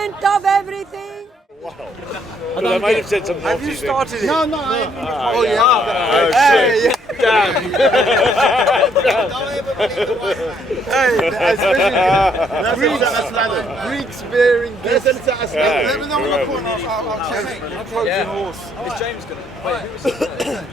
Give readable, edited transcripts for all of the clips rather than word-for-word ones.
percent of everything. Wow. But I might have said some naughty things. Have you started it? No, no. Oh, yeah. Oh, shit. Damn. Don't ever believe the white man. Hey, Greeks bearing gifts. Let me know in the corner. I'll check. I'm Trojan horse. Is James going to? Wait, who is it?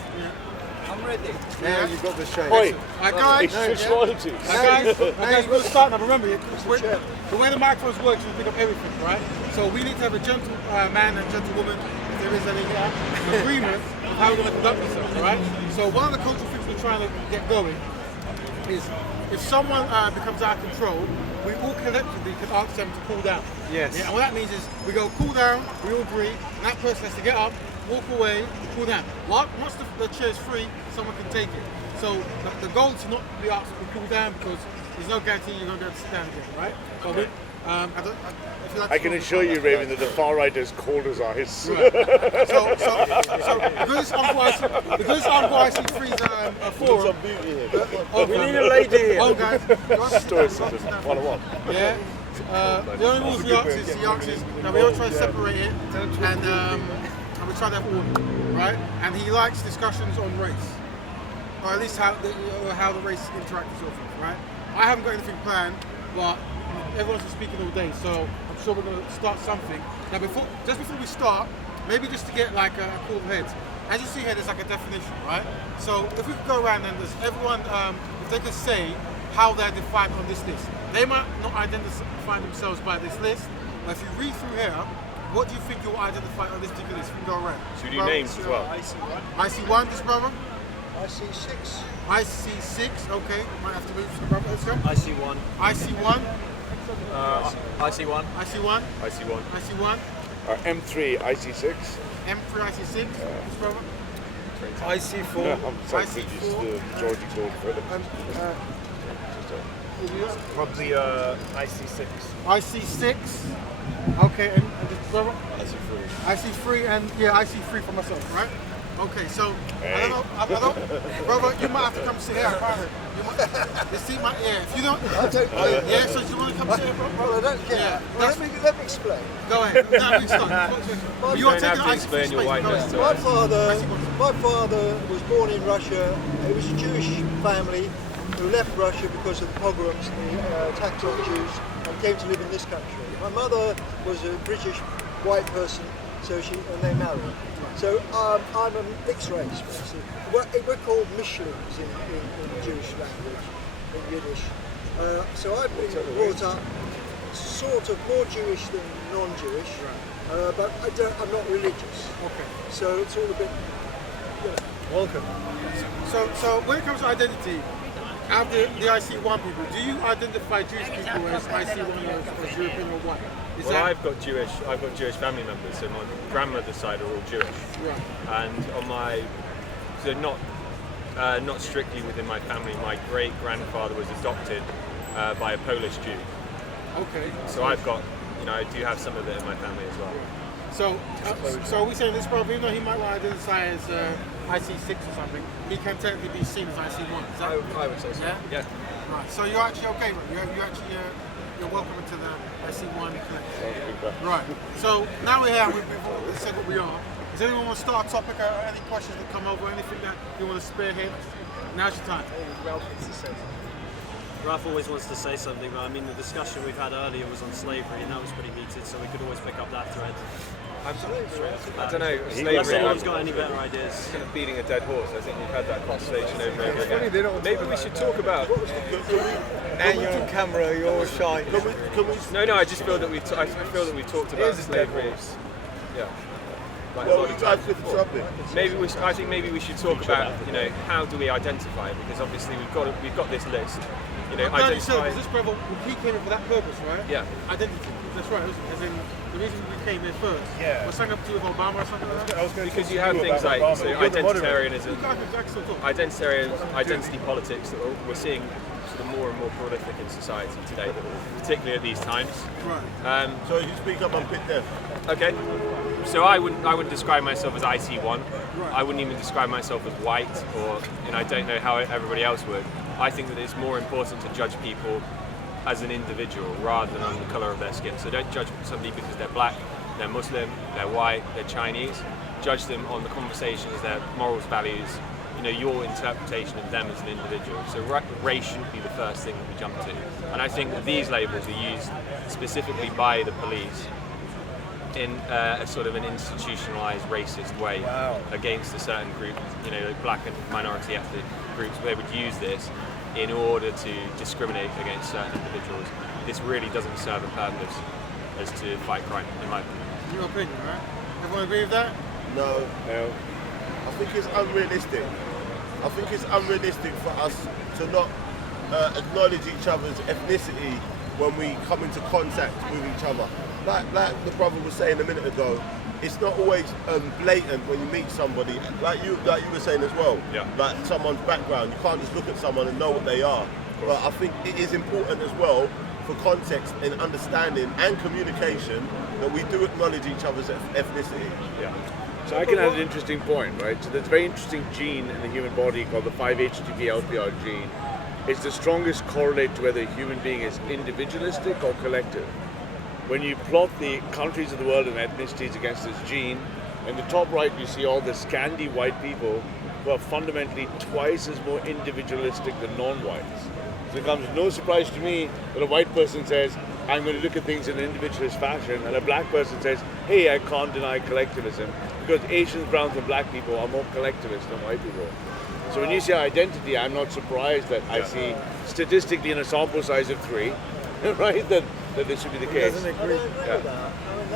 I'm ready. Yeah, you got the shape. Wait, guys. it's fish royalties. Guys, we'll start now. Remember, the way the microphones work is we pick up everything, right? So we need to have a gentleman and gentlewoman, if there is any agreement of how we're going to conduct ourselves, right? So one of the cultural things we're trying to get going is if someone becomes out of control, we all collectively can ask them to cool down. Yes. Yeah, and what that means is we go cool down, we all agree, and that person has to get up, walk away, cool down. Once the chair is free, someone can take it. So the goal is to not be asked to cool down because there's no guarantee you're going to be able to sit down again, right? But Okay. I can assure you, Raven, that the far right is cold as ice. Right. So because I'm going to see Riza forum. We need a lady here. Oh, guys. Stoicism 101. Yeah. The only rules we ask is now we all try to separate it and we try to have order, right? And he likes discussions on race, or at least how the race interacts and so forth, right? I haven't got anything planned, but everyone's been speaking all day, so I'm sure we're going to start something. Now, just before we start, maybe just to get like a cool head. As you see here, there's like a definition, right? So if we could go around and there's everyone, if they could say how they're defined on this list. They might not identify themselves by this list, but if you read through here, what do you think you'll identify on this particular list? We can go around. Should we do names as well? IC1, this brother? IC6. IC6, okay. Might have to move to the brother. Let's go. IC1. IC1. IC1. IC1. IC1. IC1. M3, IC6. M3, IC6. This brother. IC4. No, I'm sorry, just Georgie called for it. Probably IC6. IC6. Okay, and this brother? IC3. IC3 and yeah, IC3 for myself, right? Okay, so I don't know, brother, you might have to come sit here. You see my if you don't. I don't know. Yeah, so you want to come sit here, bro? Well, I don't care. Yeah, Well, let me explain. Go ahead. No, we start. You are taking the IC3 space. My father was born in Russia. It was a Jewish family who left Russia because of the pogroms, the attacks on Jews, and came to live in this country. My mother was a British white person, and they married. So I'm a mixed race, basically. We're called Mishlings in Jewish language, in Yiddish. So I've been brought up sort of more Jewish than non-Jewish, but I'm not religious. Okay. So it's all a bit, welcome. So when it comes to identity, out of the IC1 people, do you identify Jewish people as IC1 or as European or white? I've got Jewish family members, so my grandmother's side are all Jewish. Right. And on not strictly within my family, my great grandfather was adopted by a Polish Jew. Okay. So I've got, I do have some of it in my family as well. So are we saying this brother, even though he might want to identify as IC6 or something, he can technically be seen as IC1? Is that, I would say so. Yeah? Right. So you're actually okay with it? You actually you're welcome to the IC1 collection. Right. So now we're here. We've said what we are. Does anyone want to start a topic or any questions that come over? Anything that you want to spearhead? Now's your time. Ralph always wants to say something, but I mean the discussion we've had earlier was on slavery, and that was pretty heated, so we could always pick up that thread. I don't know. Unless anyone's got any better ideas. It's kind of beating a dead horse. I think we've had that conversation over and over again. Maybe we should talk about. Now you're on camera, you're shy. No. I just feel that we've talked about slavery. Yeah. Like a lot of times before. I think maybe we should talk about how do we identify it, because obviously we've got this list. Identify. This brother, he came in for that purpose, right? Yeah. Identity. That's right. As in the reason we came here first. Yeah. Was something up to with Obama or something like that? Because you have things like identitarianism, identity politics that we're seeing sort of more and more prolific in society today, particularly at these times. Right. So you speak up on pit there. Okay. So I wouldn't describe myself as IC1. Right. I wouldn't even describe myself as white, or I don't know how everybody else would. I think that it's more important to judge people as an individual rather than on the colour of their skin. So don't judge somebody because they're black, they're Muslim, they're white, they're Chinese. Judge them on the conversations, their morals, values, your interpretation of them as an individual. So race shouldn't be the first thing that we jump to. And I think that these labels are used specifically by the police in a sort of an institutionalized racist way against a certain group, black and minority ethnic groups, where they would use this in order to discriminate against certain individuals. This really doesn't serve a purpose as to fight crime, in my opinion. Your opinion, right? Everyone agree with that? No. I think it's unrealistic. I think it's unrealistic for us to not acknowledge each other's ethnicity when we come into contact with each other. Like the brother was saying a minute ago, it's not always blatant when you meet somebody. Like you were saying as well. Yeah. Like someone's background, you can't just look at someone and know what they are. But I think it is important as well for context and understanding and communication that we do acknowledge each other's ethnicity. Yeah. So I can add an interesting point, right? So there's a very interesting gene in the human body called the 5-HTP-LPR gene. It's the strongest correlate to whether a human being is individualistic or collective. When you plot the countries of the world and ethnicities against this gene, in the top right you see all the Scandi white people who are fundamentally twice as more individualistic than non-whites. So it comes no surprise to me that a white person says, I'm going to look at things in an individualist fashion, and a black person says, hey, I can't deny collectivism, because Asians, browns and black people are more collectivist than white people. So when you say identity, I'm not surprised that I see statistically in a sample size of 3, right, that this should be the case. I don't agree with that. I mean,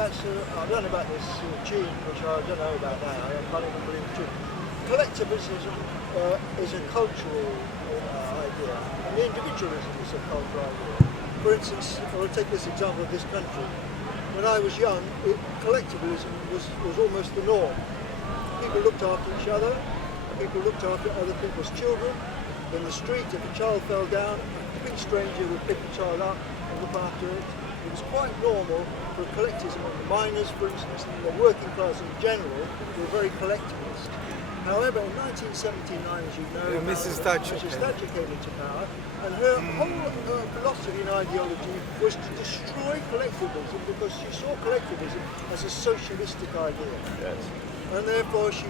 I've learned about this gene, which I don't know about now. I can't even believe it's true. Collectivism is a cultural idea, and individualism is a cultural idea. For instance, I'll take this example of this country. When I was young, collectivism was almost the norm. People looked after each other, people looked after other people's children. In the street, if a child fell down, a complete stranger would pick the child up and look after it. It was quite normal for collectivism. And the miners, for instance, and the working class in general, were very collectivist. However, in 1979, as you know, Mrs. Thatcher came into power, and her whole philosophy and ideology was to destroy collectivism because she saw collectivism as a socialistic idea. Yes. And therefore she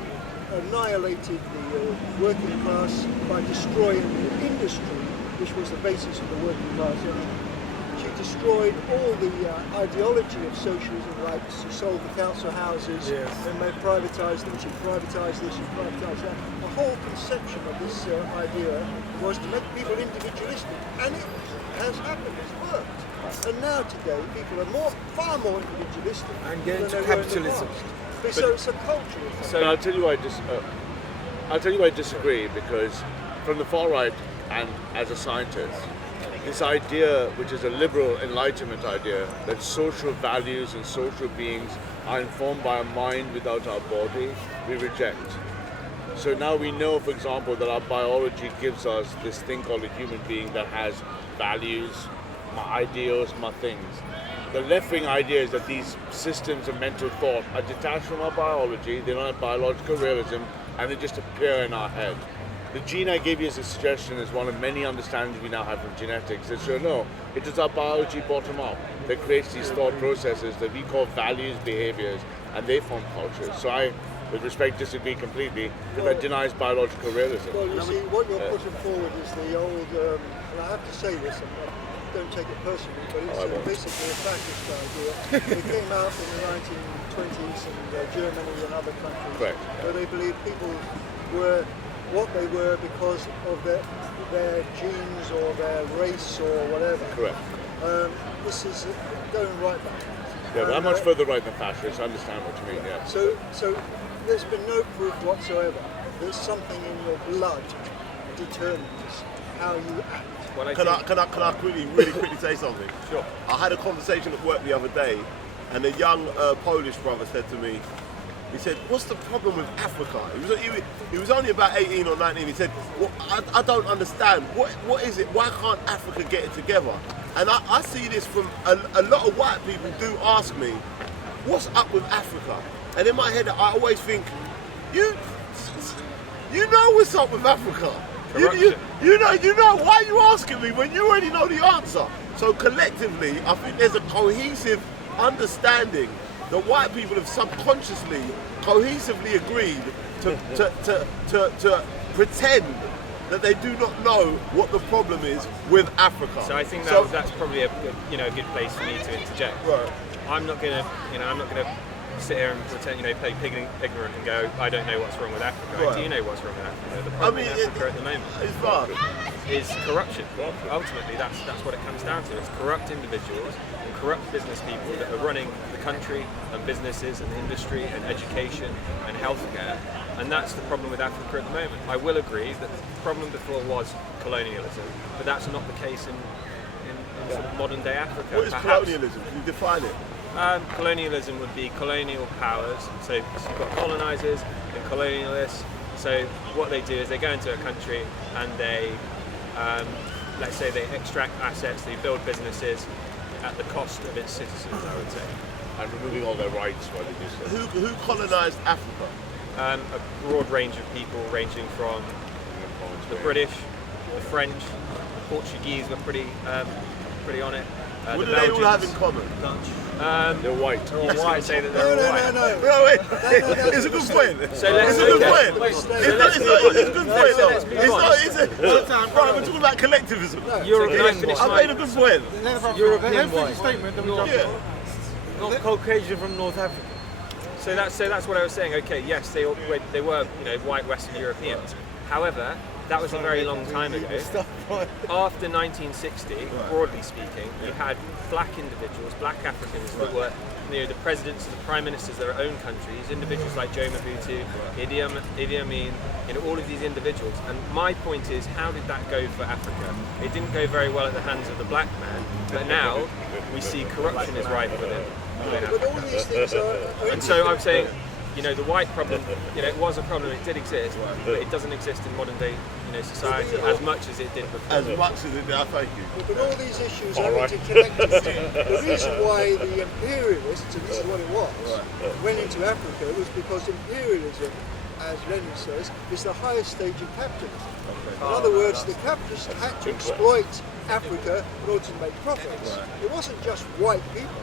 annihilated the working class by destroying the industry, which was the basis of the working class energy. She destroyed all the ideology of socialism, like she sold the council houses, and they privatised them, she privatised this, she privatised that. The whole conception of this idea was to make people individualistic, and it has happened, it's worked. And now today, people are far more individualistic and get into than they were in the capitalism. past. So it's a cultural thing. So I'll tell you why I disagree, because from the far right and as a scientist, this idea, which is a liberal enlightenment idea, that social values and social beings are informed by a mind without our body, we reject. So now we know, for example, that our biology gives us this thing called a human being that has values, my ideals, my things. The left-wing idea is that these systems of mental thought are detached from our biology, they don't have biological realism, and they just appear in our head. The gene I gave you as a suggestion is one of many understandings we now have from genetics that show no, it is our biology bottom up that creates these thought processes that we call values, behaviours, and they form cultures. So I, with respect, disagree completely, because that denies biological realism. Well, you see, what you're putting forward is the old, and I have to say this, and don't take it personally, but it's basically a fascist idea. It came out in the 1920s in Germany and other countries, Correct. where they believed people were what they were because of their genes or their race or whatever. Correct. This is going right back. Yeah, but I'm much further right than fascist. I understand what you mean, yeah. So there's been no proof whatsoever. There's something in your blood determines how you act. Can I really quickly say something? Sure. I had a conversation at work the other day, and a young Polish brother said to me, he said, what's the problem with Africa? He was only about 18 or 19. He said, well, I don't understand. What is it? Why can't Africa get it together? And I see this from a lot of white people do ask me, what's up with Africa? And in my head, I always think, you know what's up with Africa. You know, why are you asking me when you already know the answer? So collectively, I think there's a cohesive understanding that white people have subconsciously, cohesively agreed to pretend that they do not know what the problem is with Africa. So I think that's probably a good place for me to interject. Right. I'm not gonna sit here and pretend, play ignorant and go, I don't know what's wrong with Africa. Right. Do you know what's wrong with Africa? The problem in Africa at the moment is corruption. Ultimately, that's what it comes down to. It's corrupt individuals and corrupt business people that are running the country and businesses and industry and education and healthcare. And that's the problem with Africa at the moment. I will agree that the problem before was colonialism, but that's not the case in sort of modern day Africa. What is colonialism? Can you define it? Colonialism would be colonial powers. So you've got colonizers and colonialists. So what they do is they go into a country and they, let's say they extract assets, they build businesses at the cost of its citizens, I would say. And removing all their rights while they do so. Who colonized Africa? A broad range of people, ranging from the British, the French, the Portuguese were pretty on it. What do they all have in common? They're white. You're just going to say that they're all white. No, wait. It's a good point. So let's It's a good point. It's a good point, though. Right, we're talking about collectivism. I made a good point. European white. Statement, then we jump in. Not Caucasian from North Africa. So that's what I was saying. Okay, yes, they were white Western Europeans. However, that was a very long time ago. After 1960, broadly speaking, you had black individuals, black Africans that were the presidents and the prime ministers of their own countries, individuals like Joe Mobutu, Idi Amin, all of these individuals. And my point is, how did that go for Africa? It didn't go very well at the hands of the black man, but now we see corruption is rife within Africa. And so I'm saying, the white problem, it was a problem, it did exist, but it doesn't exist in modern day, society as much as it did before. As much as it did, thank you. But all these issues are interconnected. The reason why the imperialists, and this is what it was, went into Africa was because imperialism, as Lenin says, is the highest stage of capitalism. In other words, the capitalists had to exploit Africa in order to make profits. It wasn't just white people.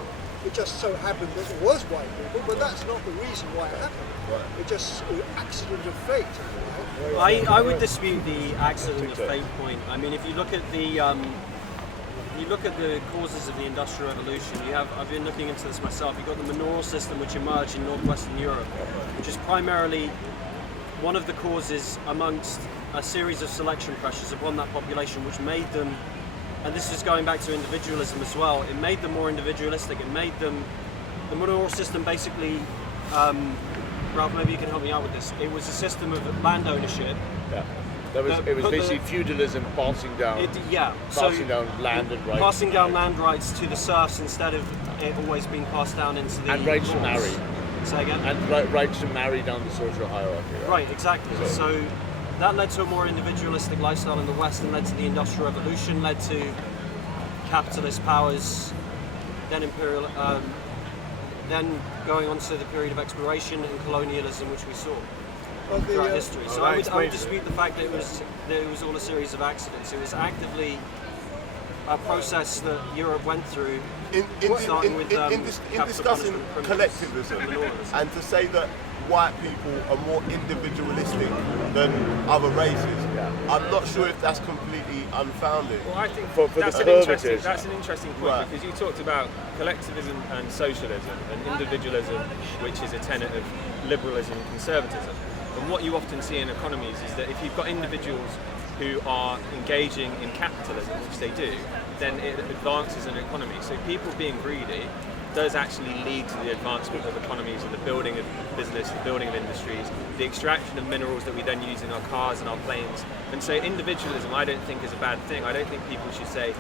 It just so happened that it was white people, but that's not the reason why it happened. It just an accident of fate. I would dispute the accident of fate point. I mean, if you look at the causes of the Industrial Revolution, I've been looking into this myself. You've got the manorial system which emerged in northwestern Europe, which is primarily one of the causes amongst a series of selection pressures upon that population, which made them, and this is going back to individualism as well, it made them more individualistic. It made them, the manorial system basically, Ralph, maybe you can help me out with this. It was a system of land ownership. Yeah. It was basically feudalism passing down land and rights. Passing down land rights to the serfs instead of it always being passed down into the... And rights to marry. Say again? And rights to marry down the social hierarchy. Right, exactly. So that led to a more individualistic lifestyle in the West and led to the Industrial Revolution, led to capitalist powers, then imperial... then going on to the period of exploration and colonialism, which we saw throughout history. So I would dispute the fact that it was all a series of accidents. It was actively a process that Europe went through, starting with in discussing collectivism, and to say that white people are more individualistic than other races, I'm not sure if that's completely unfounded. Well, I think for that's an interesting point, because you talked about collectivism and socialism and individualism, which is a tenet of liberalism and conservatism. And what you often see in economies is that if you've got individuals who are engaging in capitalism, which they do, then it advances an economy. So people being greedy does actually lead to the advancement of economies and the building of business, the building of industries, the extraction of minerals that we then use in our cars and our planes. And so individualism, I don't think, is a bad thing. I don't think people should say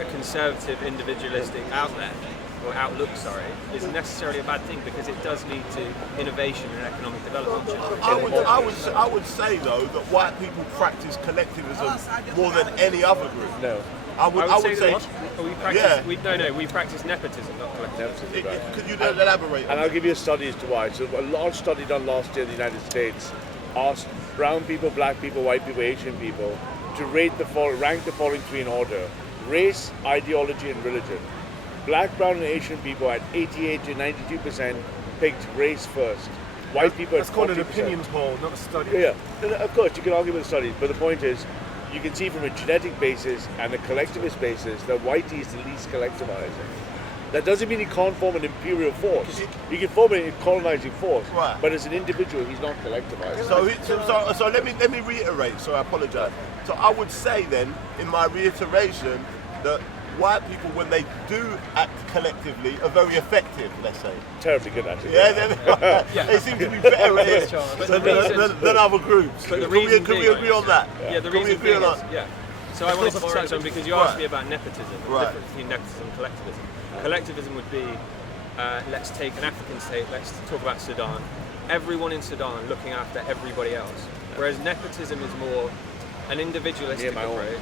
a conservative, individualistic outlook is necessarily a bad thing, because it does lead to innovation and economic development. I would say though that white people practice collectivism more than any other group. No. I would say we practice nepotism, not collectivism. Could you elaborate? And I'll give you a study as to why. So a large study done last year in the United States asked brown people, black people, white people, Asian people to rank the following three in order: race, ideology, and religion. Black, brown, and Asian people at 88 to 92% picked race first. White people at 40%. That's called an opinion poll, not a study. Yeah, and of course you can argue with the studies, but the point is, you can see from a genetic basis and a collectivist basis that whitey is the least collectivizing. That doesn't mean he can't form an imperial force. He can form a colonizing force, right. But as an individual, he's not collectivized. So let me reiterate. So I apologise. So I would say then, in my reiteration, that white people, when they do act collectively, are very effective. Let's say. Terribly good at it. Yeah, they seem to be better at it than other groups. But Can we agree on that? Yeah, the reason being is, So I wanted to touch on, because you asked me about nepotism, the difference between nepotism and collectivism. Collectivism would be, let's take an African state, let's talk about Sudan. Everyone in Sudan looking after everybody else. Whereas nepotism is more an individualistic approach,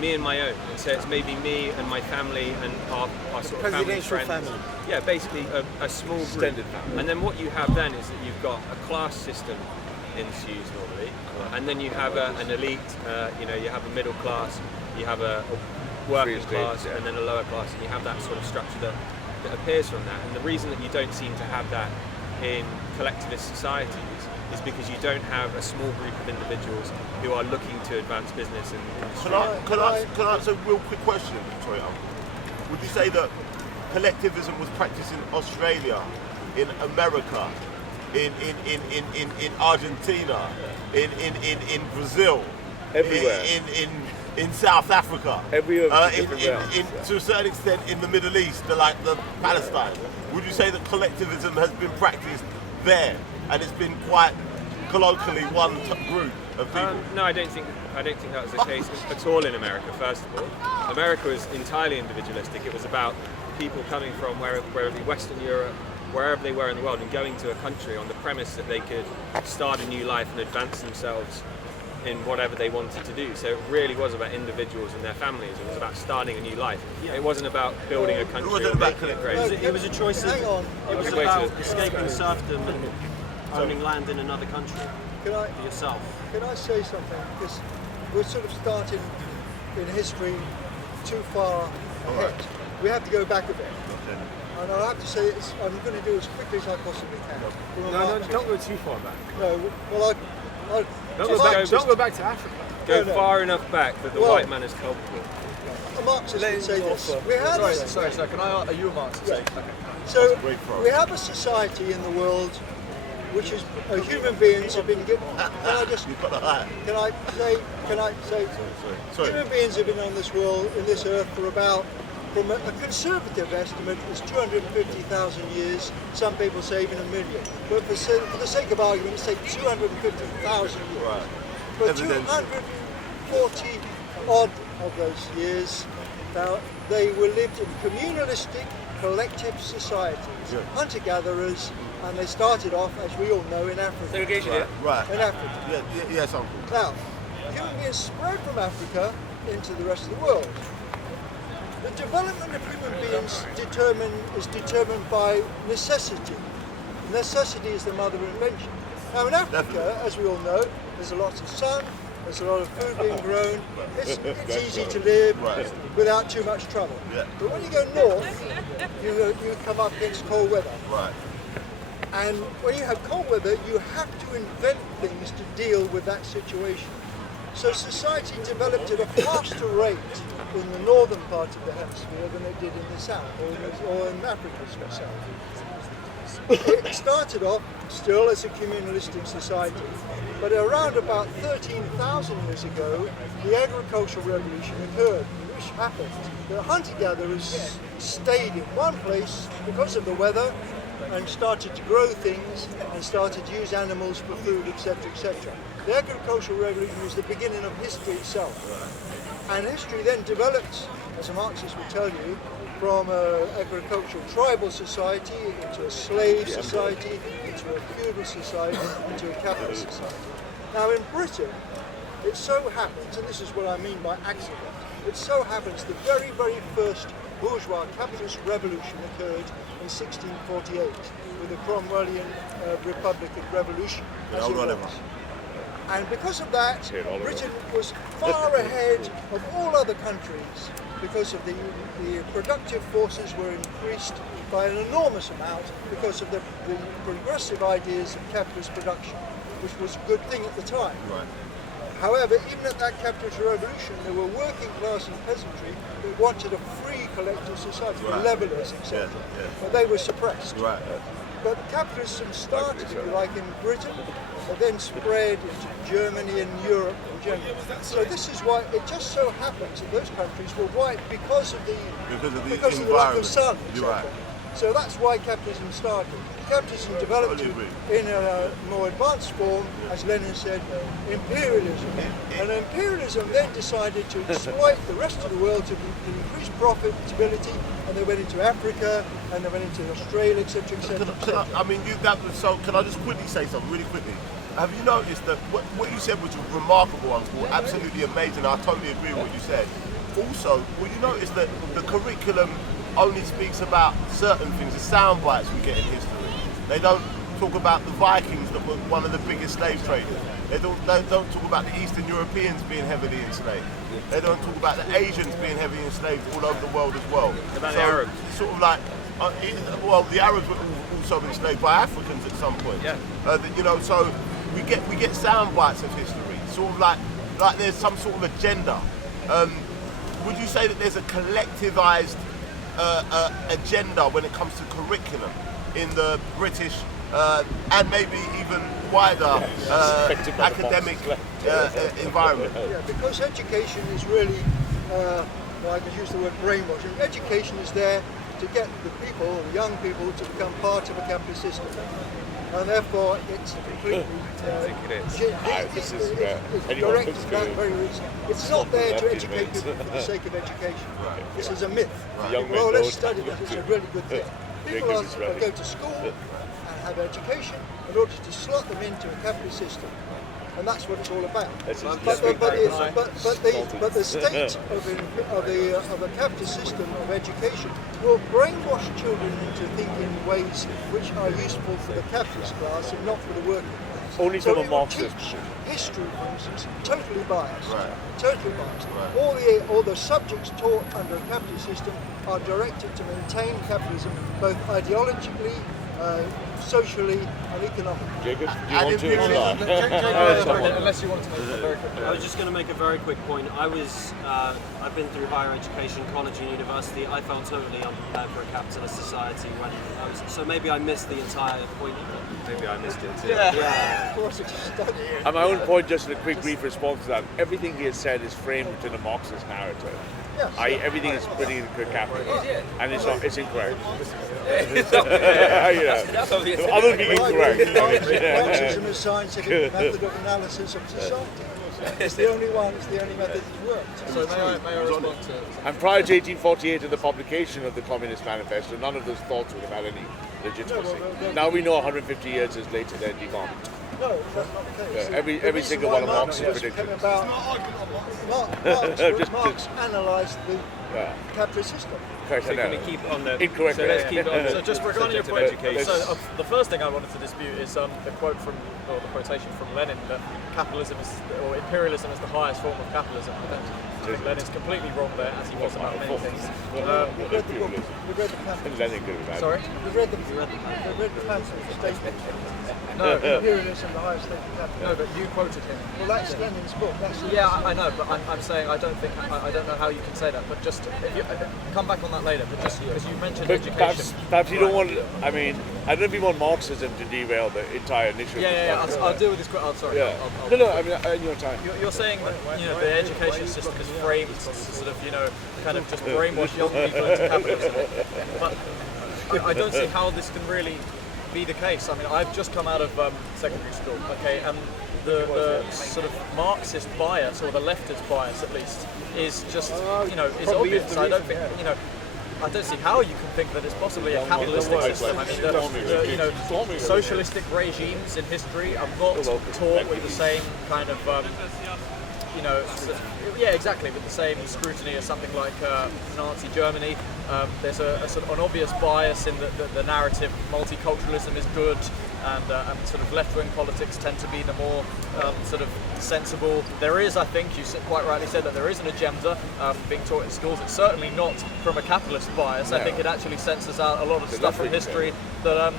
me and my own. And so it's maybe me and my family and our sort of family friends. Yeah, basically a small group. And then what you have then is that you've got a class system ensues normally, and then you have an elite, you have a middle class, you have a working class, and then a lower class, and you have that sort of structure that appears from that. And the reason that you don't seem to have that in collectivist societies is because you don't have a small group of individuals who are looking to advance business and industry. Can I ask a real quick question, Victoria? Would you say that collectivism was practiced in Australia, in America, in Argentina, in Brazil, everywhere, in South Africa, everywhere, to a certain extent in the Middle East, like the Palestine? Would you say that collectivism has been practiced there, and it's been quite colloquially one group of people? No, I don't think that was the case at all in America. First of all, America was entirely individualistic. It was about people coming from wherever Western Europe, wherever they were in the world, and going to a country on the premise that they could start a new life and advance themselves in whatever they wanted to do. So it really was about individuals and their families. It was about starting a new life. It wasn't about building a country. It wasn't about great. It was a choice. It was about escaping serfdom and owning land in another country. For yourself. Can I say something? Because we're sort of starting in history too far ahead. We have to go back a bit. And I have to say, I'm going to do as quickly as I possibly can. No, don't go too far back. No, well, don't go back to Africa. Go far enough back that the white man is culpable. A Marxist would say this. Sorry, can I? Are you a Marxist? Yeah. Okay. So we have a society in the world which is human beings have been given. Can I say? Human beings have been on this world, in this earth, for about, from a conservative estimate, is 250,000 years. Some people say even a million. But for the sake of argument, say 250,000 years. Right. But 240 odd of those years, now they were lived in communalistic, collective societies, hunter-gatherers, and they started off, as we all know, in Africa. Segregation, right. In Africa. Yes, Uncle. Now, human beings spread from Africa into the rest of the world. The development of human beings is determined by necessity. Necessity is the mother of invention. Now, in Africa, as we all know, there's lots of sun, there's a lot of food being grown, it's easy to live without too much trouble. Yeah. But when you go north, you come up against cold weather. Right. And when you have cold weather, you have to invent things to deal with that situation. So society developed at a faster rate in the northern part of the hemisphere than it did in the south, or in Africa's south. It started off still as a communalistic society, but around about 13,000 years ago, the agricultural revolution occurred, which happened. The hunter-gatherers stayed in one place because of the weather and started to grow things and started to use animals for food, etc., etc. The agricultural revolution was the beginning of history itself. And history then developed, as a Marxist will tell you, from an agricultural tribal society into a slave society, into a feudal society, into a capitalist society. Now in Britain, it so happens, and this is what I mean by accident, it so happens the very, very first bourgeois capitalist revolution occurred in 1648 with the Cromwellian Republican Revolution. And because of that, Here, all Britain was far ahead of all other countries because of the productive forces were increased by an enormous amount because of the progressive ideas of capitalist production, which was a good thing at the time. Right. However, even at that capitalist revolution, there were working class and peasantry who wanted a free collective society, Right. levellers, etc. Yeah, yeah. But they were suppressed. Right. But capitalism started, if you like, in Britain, but then spread into Germany and Europe in general. So this is why it just so happens that those countries were white because of the lack of sun. You're right. So that's why capitalism started. Capitalism developed in a more advanced form, as Lenin said, imperialism. And imperialism then decided to exploit the rest of the world to increase profitability, and they went into Africa, and they went into Australia, etc., etc. I mean, can I just quickly say something, really quickly? Have you noticed that what you said was remarkable, Uncle, absolutely amazing, I totally agree with what you said. Also, will you notice that the curriculum only speaks about certain things, the sound bites we get in history. They don't talk about the Vikings that were one of the biggest slave traders. They don't talk about the Eastern Europeans being heavily enslaved. They don't talk about the Asians being heavily enslaved all over the world as well. About the Arabs? It's sort of like, the Arabs were also enslaved by Africans at some point. Yeah. So we get sound bites of history, sort of like there's some sort of agenda. Would you say that there's a collectivized agenda when it comes to curriculum in the British and maybe even wider academic environment? Yeah, because education is really, I could use the word brainwashing. Education is there to get the people, the young people, to become part of a capitalist system. And therefore, it's completely it's directed to that very reason. It's not there to educate people for the sake of education. This is a myth. Well, let's study this. It's a really good thing. People go to school and have education in order to slot them into a capitalist system. And that's what it's all about. But the state of the capitalist system of education will brainwash children into thinking in ways which are useful for the capitalist class and not for the working class. Only so from a Marxist. History, for instance, totally biased. Right. Totally biased. Right. All the subjects taught under a capitalist system are directed to maintain capitalism both ideologically, socially and economically. Jacob, do you want to Unless you want to make a very quick I was just going to make a very quick point. I've been through higher education, college and university. I felt totally unprepared for a capitalist society when I was, so maybe I missed the entire point of it. Maybe I missed it too. Yeah, of course it's study. And my own point, just in a quick brief response to that, everything he has said is framed within a Marxist narrative. Yes. Everything is pretty capitalist, and it's incorrect. That's obvious. Other being incorrect. Marxism is scientific method of analysis of society. It's the only one, it's the only method that works. So may I respond to... And prior to 1848 and the publication of the Communist Manifesto, none of those thoughts would have had any legitimacy. Now we know 150 years is later they're debunked. No, that's not the case. Every single one of Marx's predictions. Marx analysed the capitalist system. Correct, So can we keep on the Incorrect. So let's keep on the So just regarding your subject of point, education. so the first thing I wanted to dispute is the quote from, or the quotation from Lenin that capitalism is, or imperialism is the highest form of capitalism. I think Lenin's completely wrong there, as he was about many things. We read the book. We read the pamphlet. Lenin could have had. Sorry? We read the pamphlet. The statement. No, Imperialism, the highest state of capitalism. no, but you quoted him. Well, that's Lenin's book. That's Yeah, I know, but I'm saying I don't know how you can say that. But just if you come back on that later. But just because you mentioned But education. perhaps you don't want. I mean, I don't know if you want Marxism to derail the entire initiative. Yeah. I'll deal with this. Oh, sorry. Yeah. I'll- No. I mean, in your time. You're saying that the education system is framed to sort of kind of just brainwash young people into capitalism, but I don't see how this can really be the case. I mean, I've just come out of secondary school, okay, and the sort of Marxist bias, or the leftist bias at least, is just is obvious. I don't think I don't see how you can think that it's possibly a capitalistic system. I mean, the socialistic regimes in history are not taught with the same kind of, exactly, with the same scrutiny as something like Nazi Germany. there's a sort of an obvious bias in the narrative. Multiculturalism is good, and sort of left-wing politics tend to be the more sort of sensible. There is, I think, you quite rightly said that there is an agenda being taught in schools. It's certainly not from a capitalist bias. I think it actually censors out a lot of stuff from history that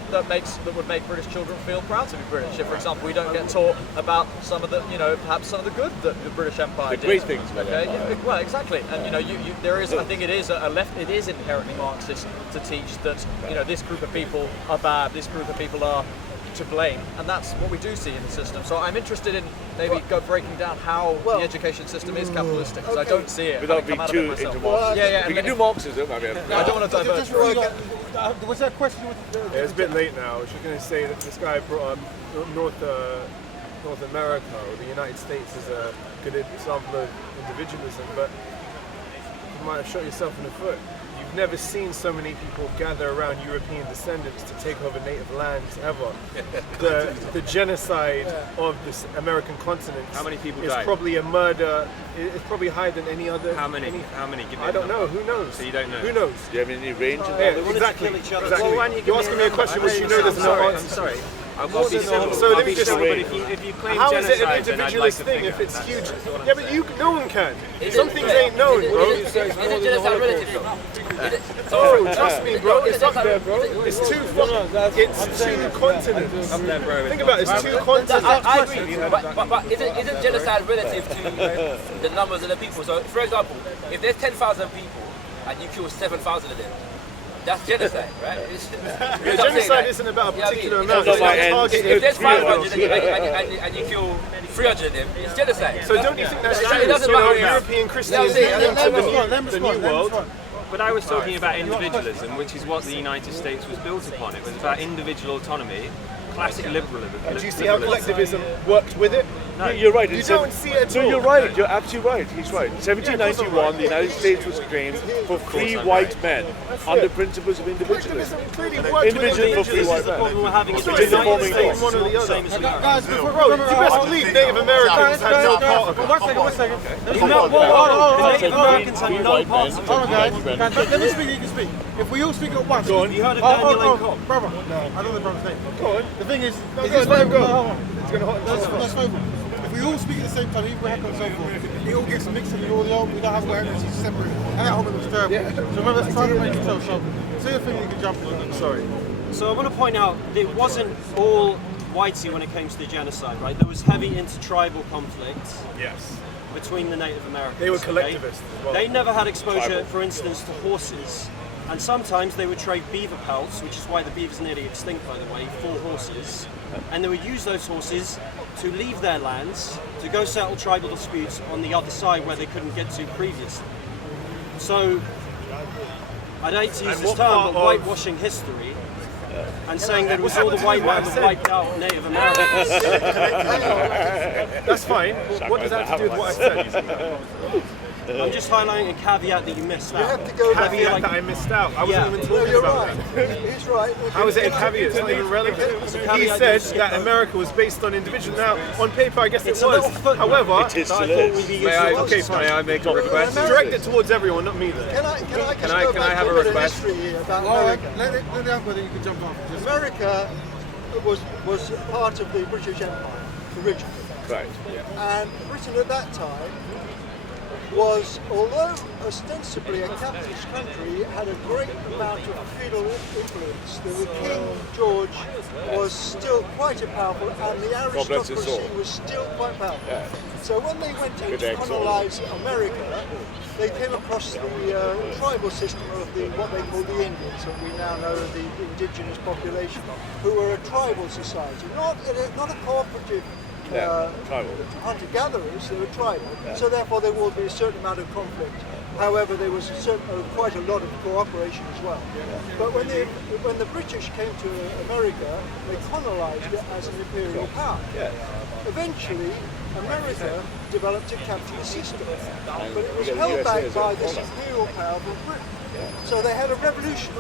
would make British children feel proud to be British. If, for example, we don't get taught about some of the, perhaps some of the good that the British Empire did. The great things about the Empire. Well, exactly. And there is, I think it is it is inherently Marxist to teach that this group of people are bad, this group of people are to blame, and that's what we do see in the system. So I'm interested in maybe breaking down how the education system is capitalistic, because I don't see it. Without being too into Marxism. We can do Marxism. I don't want to divert. Was there a question? It's a bit late now. I was just going to say that this guy brought up North America or the United States as a good example of individualism, but you might have shot yourself in the foot. You've never seen so many people gather around European descendants to take over native lands ever. The genocide of this American continent. How many people is died? Probably a murder. It's probably higher than any other. How many? Give me I don't know. Who knows? So you don't know? Who knows? Do you have any range? Exactly. Well, You're asking me a question which you know there's no answer. I'm sorry. I'll be civil. So let me just say, if you claim how is it an genocide, then I'd like individualist to thing figure if it's out. huge? Yeah, but no one can. Some things ain't known, bro. Is it genocide relative? Oh, trust me, bro. It's up there, bro. It's two continents. Up there, bro. Think about it. It's two continents. I agree, but isn't genocide relative to the numbers of the people? So, for example, if there's 10,000 people and you kill 7,000 of them, that's genocide, right? Genocide isn't about a particular amount. If there's 500 and you kill 300 of them, it's genocide. So don't you think that's It doesn't matter. European Christians the New World? But I was talking about individualism, which is what the United States was built upon. It was about individual autonomy, classic liberalism. Do you see how collectivism worked with it? No, you're right. You don't see it at So all. you're right. You're absolutely right. He's right. 1791, the United States was framed for free white men under principles of individualism. Individualism for free white men. Problem we're having is the It's not United the States same one or the is not the other. same as America. Guys, Bro, you best believe Native Americans had no part of it. One second. The Native Americans had no parts of it. Hold on, guys. Let me speak, you can speak. If we all speak at once. You heard of Daniel N. Cobb? Brother. No, I don't know the brother's name. Go on. The thing is Go this on, let him vocal? go. Hold on. It's going to hot Let's vocal. If we all speak at the same time, even happen and so forth, it all gets mixed and we don't have awareness, it's separate. And that whole looks terrible. Yeah. So remember, let's try to make it so. Say a thing you can jump in. I'm sorry. So I want to point out that it wasn't all whitey when it came to the genocide, right? There was heavy intertribal conflict between the Native Americans. They were collectivists as well. They never had exposure, for instance, to horses. And sometimes they would trade beaver pelts, which is why the beaver's nearly extinct, by the way, for horses. And they would use those horses to leave their lands, to go settle tribal disputes on the other side where they couldn't get to previously. So, I'd hate to use this term, but whitewashing history and saying that it was all the white men who wiped out Native Americans. That's fine. What does that have to do with what I said? I'm just highlighting a caveat that you missed out. You have to go back. Caveat that I missed out. I wasn't even No, talking you're about right. that. He's right. How is it a caveat? It's not even relevant. He said that America was based on individual. Now, on paper, I guess it It's a was. little footnote. However, It still is. May I make a request? direct it towards everyone, not me. Then. Can I can I have a request? About All right, America? let the uncle, then you can jump off. America was part of the British Empire originally, Right. and Britain at that time was, although ostensibly a capitalist country, had a great amount of feudal influence. The King George was still quite powerful, and the aristocracy was still quite powerful. Yeah. So when they went in to colonize America, they came across the tribal system of what they call the Indians, and we now know the indigenous population, who were a tribal society, not a cooperative. Tribal. Hunter-gatherers, they were tribal, so therefore there will be a certain amount of conflict. However, there was quite a lot of cooperation as well. But when the British came to America, they colonized it as an imperial power. Eventually, America developed a capitalist system, but it was held back by this imperial power from Britain. So they had a revolution.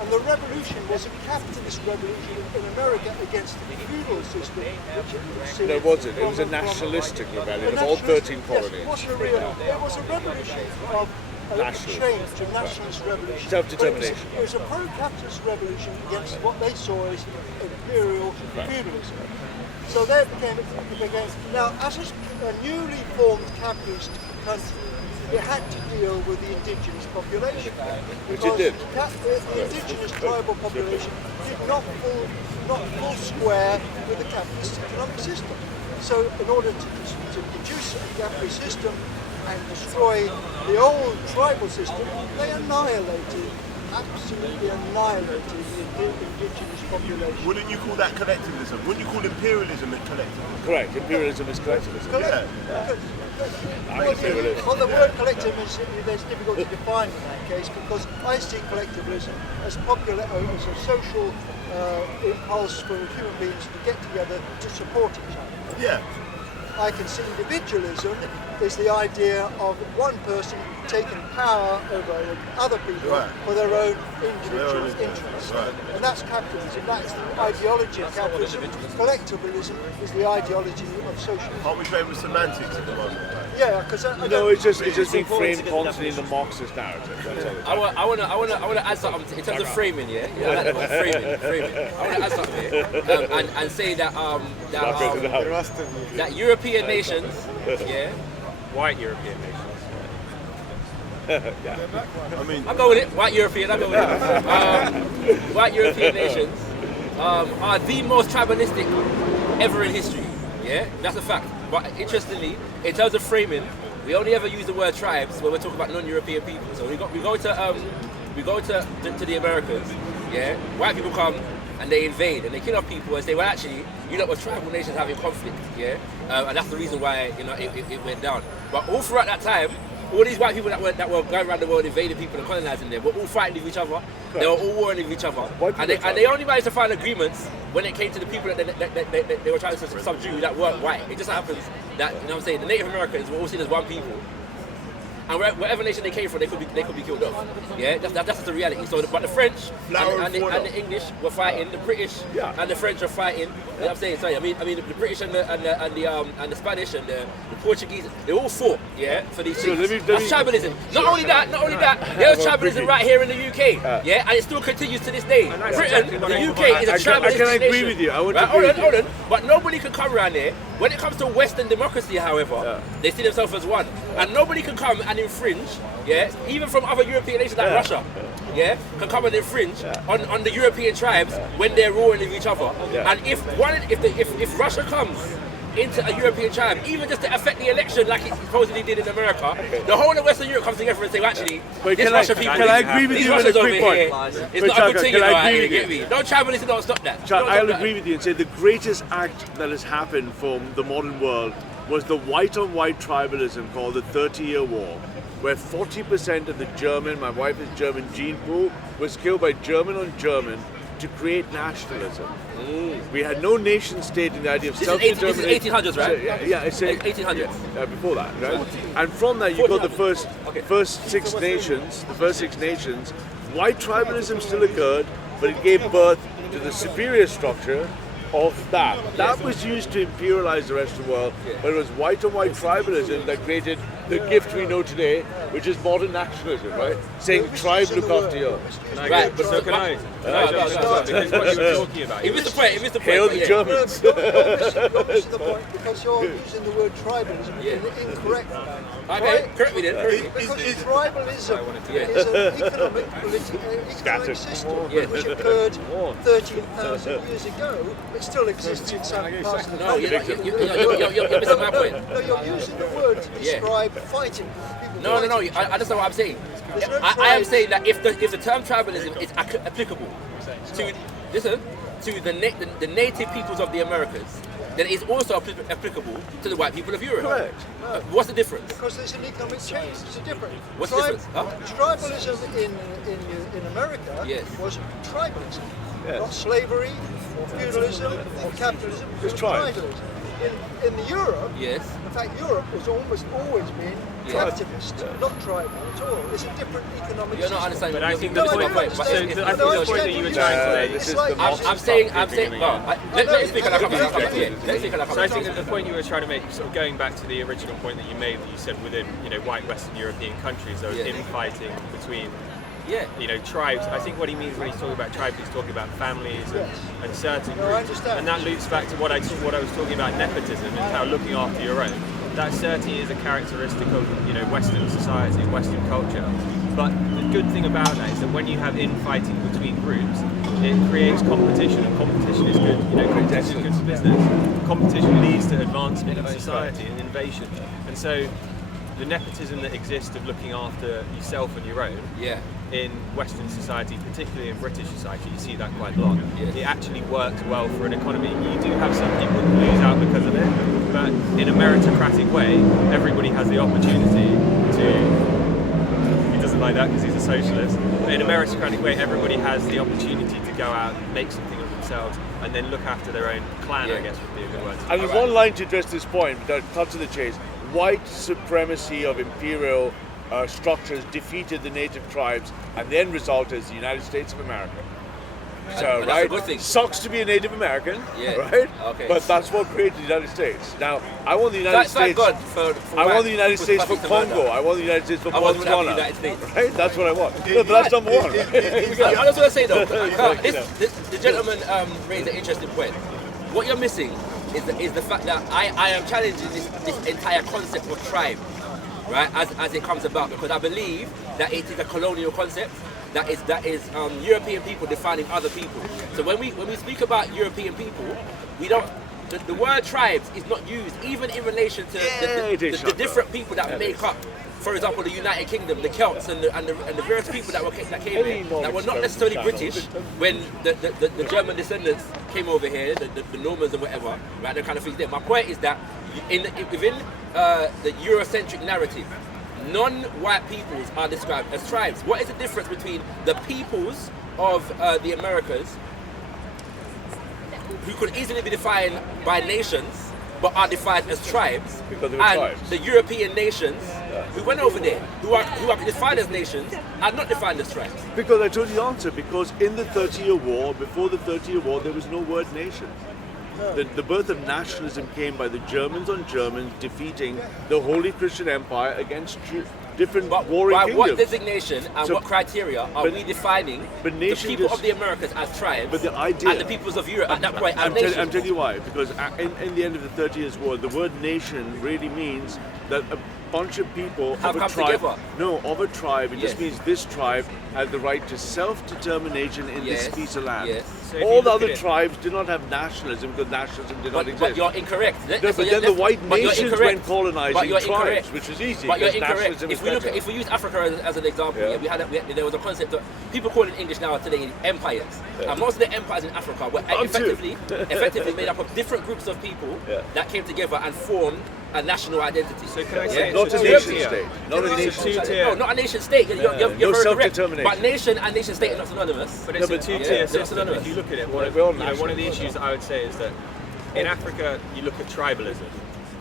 And the revolution was a capitalist revolution in America against the feudal system, which No, it wasn't. It was a nationalistic rebellion of all 13 colonies. Yes, it was a revolution of change, a nationalist revolution. Self-determination. It was a pro-capitalist revolution against what they saw as imperial feudalism. So they began. Now, as a newly formed capitalist country, it had to deal with the indigenous population. Which it did. The indigenous tribal population did not full square with the capitalist economic system. So in order to produce a capitalist system and destroy the old tribal system, they absolutely annihilated the indigenous population. Wouldn't you call that collectivism? Wouldn't you call imperialism collectivism? Correct. Imperialism is collectivism. Yeah. Well, the word collectivism is difficult to define in that case because I see collectivism as as a social impulse for human beings to get together to support each other. Yeah. I can see individualism is the idea of one person taking power over other people for their own individual interests. Right. And that's capitalism, that's the ideology of capitalism. Collectivism is the ideology of socialism. Aren't we playing with semantics at the moment? Yeah, because No, it's just being framed constantly in the Marxist narrative. I want to add something in terms of framing, yeah. I like that word, framing. I want to add something here and say that that European nations, yeah, White European nations. I mean, I'll go with it. White European, I'll go with it. White European nations are the most tribalistic ever in history. Yeah, that's a fact. But interestingly, in terms of framing, we only ever use the word tribes when we're talking about non-European people. So we go to the Americans. Yeah, white people come and they invade and they kill off people and say, well, actually, you know, with tribal nations having conflict. Yeah, and that's the reason why it went down. But all throughout that time, all these white people that were going around the world invading people and colonizing them were all fighting with each other. They were all warring with each other. And they only managed to find agreements when it came to the people that they were trying to subdue that weren't white. It just happens that, you know what I'm saying, the Native Americans were all seen as one people. And whatever nation they came from, they could be killed off. Yeah, that's just the reality. So, but the French and the English were fighting, the British and the French were fighting. You know what I'm saying? Sorry, I mean the British and the Spanish and the Portuguese, they all fought, yeah, for these things. That's tribalism. Not only that, there was tribalism right here in the UK, yeah, and it still continues to this day. Britain, the UK is a tribalistic nation. I can agree with you. I want to agree with you. Hold on. But nobody can come around there. When it comes to Western democracy, however, they see themselves as one, and nobody can come and infringe, yeah, even from other European nations like Russia, yeah, can come and infringe on the European tribes when they're warring with each other. And if Russia comes into a European tribe, even just to affect the election like it supposedly did in America, the whole of Western Europe comes together and say, well, actually, this Russian people, can I agree with you on a quick point? It's not a good thing, you get me? No tribalism, don't stop that. I'll agree with you and say the greatest act that has happened from the modern world was the white-on-white tribalism called the 30-Year War, where 40% of the German, my wife is German, gene pool was killed by German on German to create nationalism. We had no nation state in the idea of self-determination. This is 1800s, right? Yeah, it's 1800s. Before that, right? And from that, you got the first six nations. The first six nations. White tribalism still occurred, but it gave birth to the superior structure of that. That was used to imperialize the rest of the world, but it was white-on-white tribalism that created the gift we know today, which is modern nationalism, right? Saying tribe look after you. Right, but so can I? Because what you were talking about. It was the point. Hail the Germans. You're missing the point because you're using the word tribalism in the incorrect way. Okay, correct me then. Because tribalism is an economic system which occurred 13,000 years ago. It still exists in some parts of the country. You're missing my point. No, you're using the word to describe fighting. No. I understand what I'm saying. I am saying that if the term tribalism is applicable to the native peoples of the Americas, then it's also applicable to the white people of Europe. Correct. What's the difference? Because there's an economic change. There's a difference. What's the difference? Tribalism in America was tribalism. Not slavery, or feudalism, or capitalism. It was tribalism. in Europe, Yes. in fact, Europe has almost always been collectivist, not tribal at all. It's a different economic You're not system. understanding. But I think the point, but so I think the point that you were trying to make. This is like- the I'm saying, well, let me speak and I'll come back. Let's speak and I'll come So I back. think that the point you were trying to make, sort of going back to the original point that you made, that you said within, white Western European countries, there was Yeah. infighting between, Yeah. tribes. I think what he means when he's talking about tribes, he's talking about families and certain No, I groups. understand. And that loops back to what I was talking about nepotism and how looking after your own. That certainly is a characteristic of, Western society, Western culture. But the good thing about that is that when you have infighting between groups, it creates competition, and competition is good. Competition is good for business. Competition leads to advancement of society and innovation. And so the nepotism that exists of looking after yourself and your own Yeah. in Western society, particularly in British society, you see that quite a lot. Yes. It actually works well for an economy. You do have some people who lose out because of it, but in a meritocratic way, everybody has the opportunity to. He doesn't like that because he's a socialist. But in a meritocratic way, everybody has the opportunity to go out and make something of themselves and then look after their own clan, I guess would be a good word. And there's one line to address this point, but cut to the chase. White supremacy of imperial structures defeated the native tribes, and the end result is the United States of America. So, And that's a right, good thing. sucks to be a Native American, Yeah. right? Okay. But that's what created the United States. Now, I want the United Thank States. God for I want white the United people States for practicing murder. Congo. I want the United States for I want to have the Botswana. United States. Right? That's what I want. No, but that's number one. Right? I just want to say though, Like, you know. the gentleman raised an interesting point. What you're missing is the fact that I am challenging this entire concept of tribe, right? As it comes about, because I believe that it is a colonial concept. That is European people defining other people. So when we speak about European people, we don't. The word tribes is not used even in relation to the different people that make up. For example, the United Kingdom, the Celts, and the various people that came here that were not necessarily British when the German descendants came over here, the Normans and whatever, right? The kind of things there. My point is that within the Eurocentric narrative, non-white peoples are described as tribes. What is the difference between the peoples of the Americas, who could easily be defined by nations, but are defined as tribes, Because they were and tribes. the European nations who went over there, who are defined as nations, are not defined as tribes? Because I told you the answer. Because in the 30-year war, before the 30-year war, there was no word nation. The birth of nationalism came by the Germans on Germans defeating the Holy Christian Empire against different But warring by kingdoms. what designation and So- what criteria are but- we defining but the nation people just- of the Americas as tribes, But the idea- and the peoples of Europe at that point as I'm nations? telling you why. Because in the end of the 30 Years' War, the word nation really means that a bunch of people Have of a come tribe. together. No, of a tribe. It just Yes. means this tribe had the right to self-determination in Yes, this piece of land. yes. So if you All the look at other it- tribes did not have nationalism because nationalism did not But exist. you're incorrect. No, but then the white nations went colonizing But you're tribes, incorrect. which was easy But you're because incorrect. nationalism If was we look better. if we use Africa as an example, Yeah. there was a concept of people call it in English now today empires, and most of the empires in Africa were effectively made up of different groups of people that came together and formed a national identity. So can I say Not it's a a nation two-tier? state. Not a It's a nation state. two-tier. No, not a nation state. You're No very correct. self-determination. But nation and nation state are not synonymous. But it's No, a but- two-tier Yeah, they're system. synonymous. If you look at it, We're all one of the national. issues I would say is that in Africa, you look at tribalism.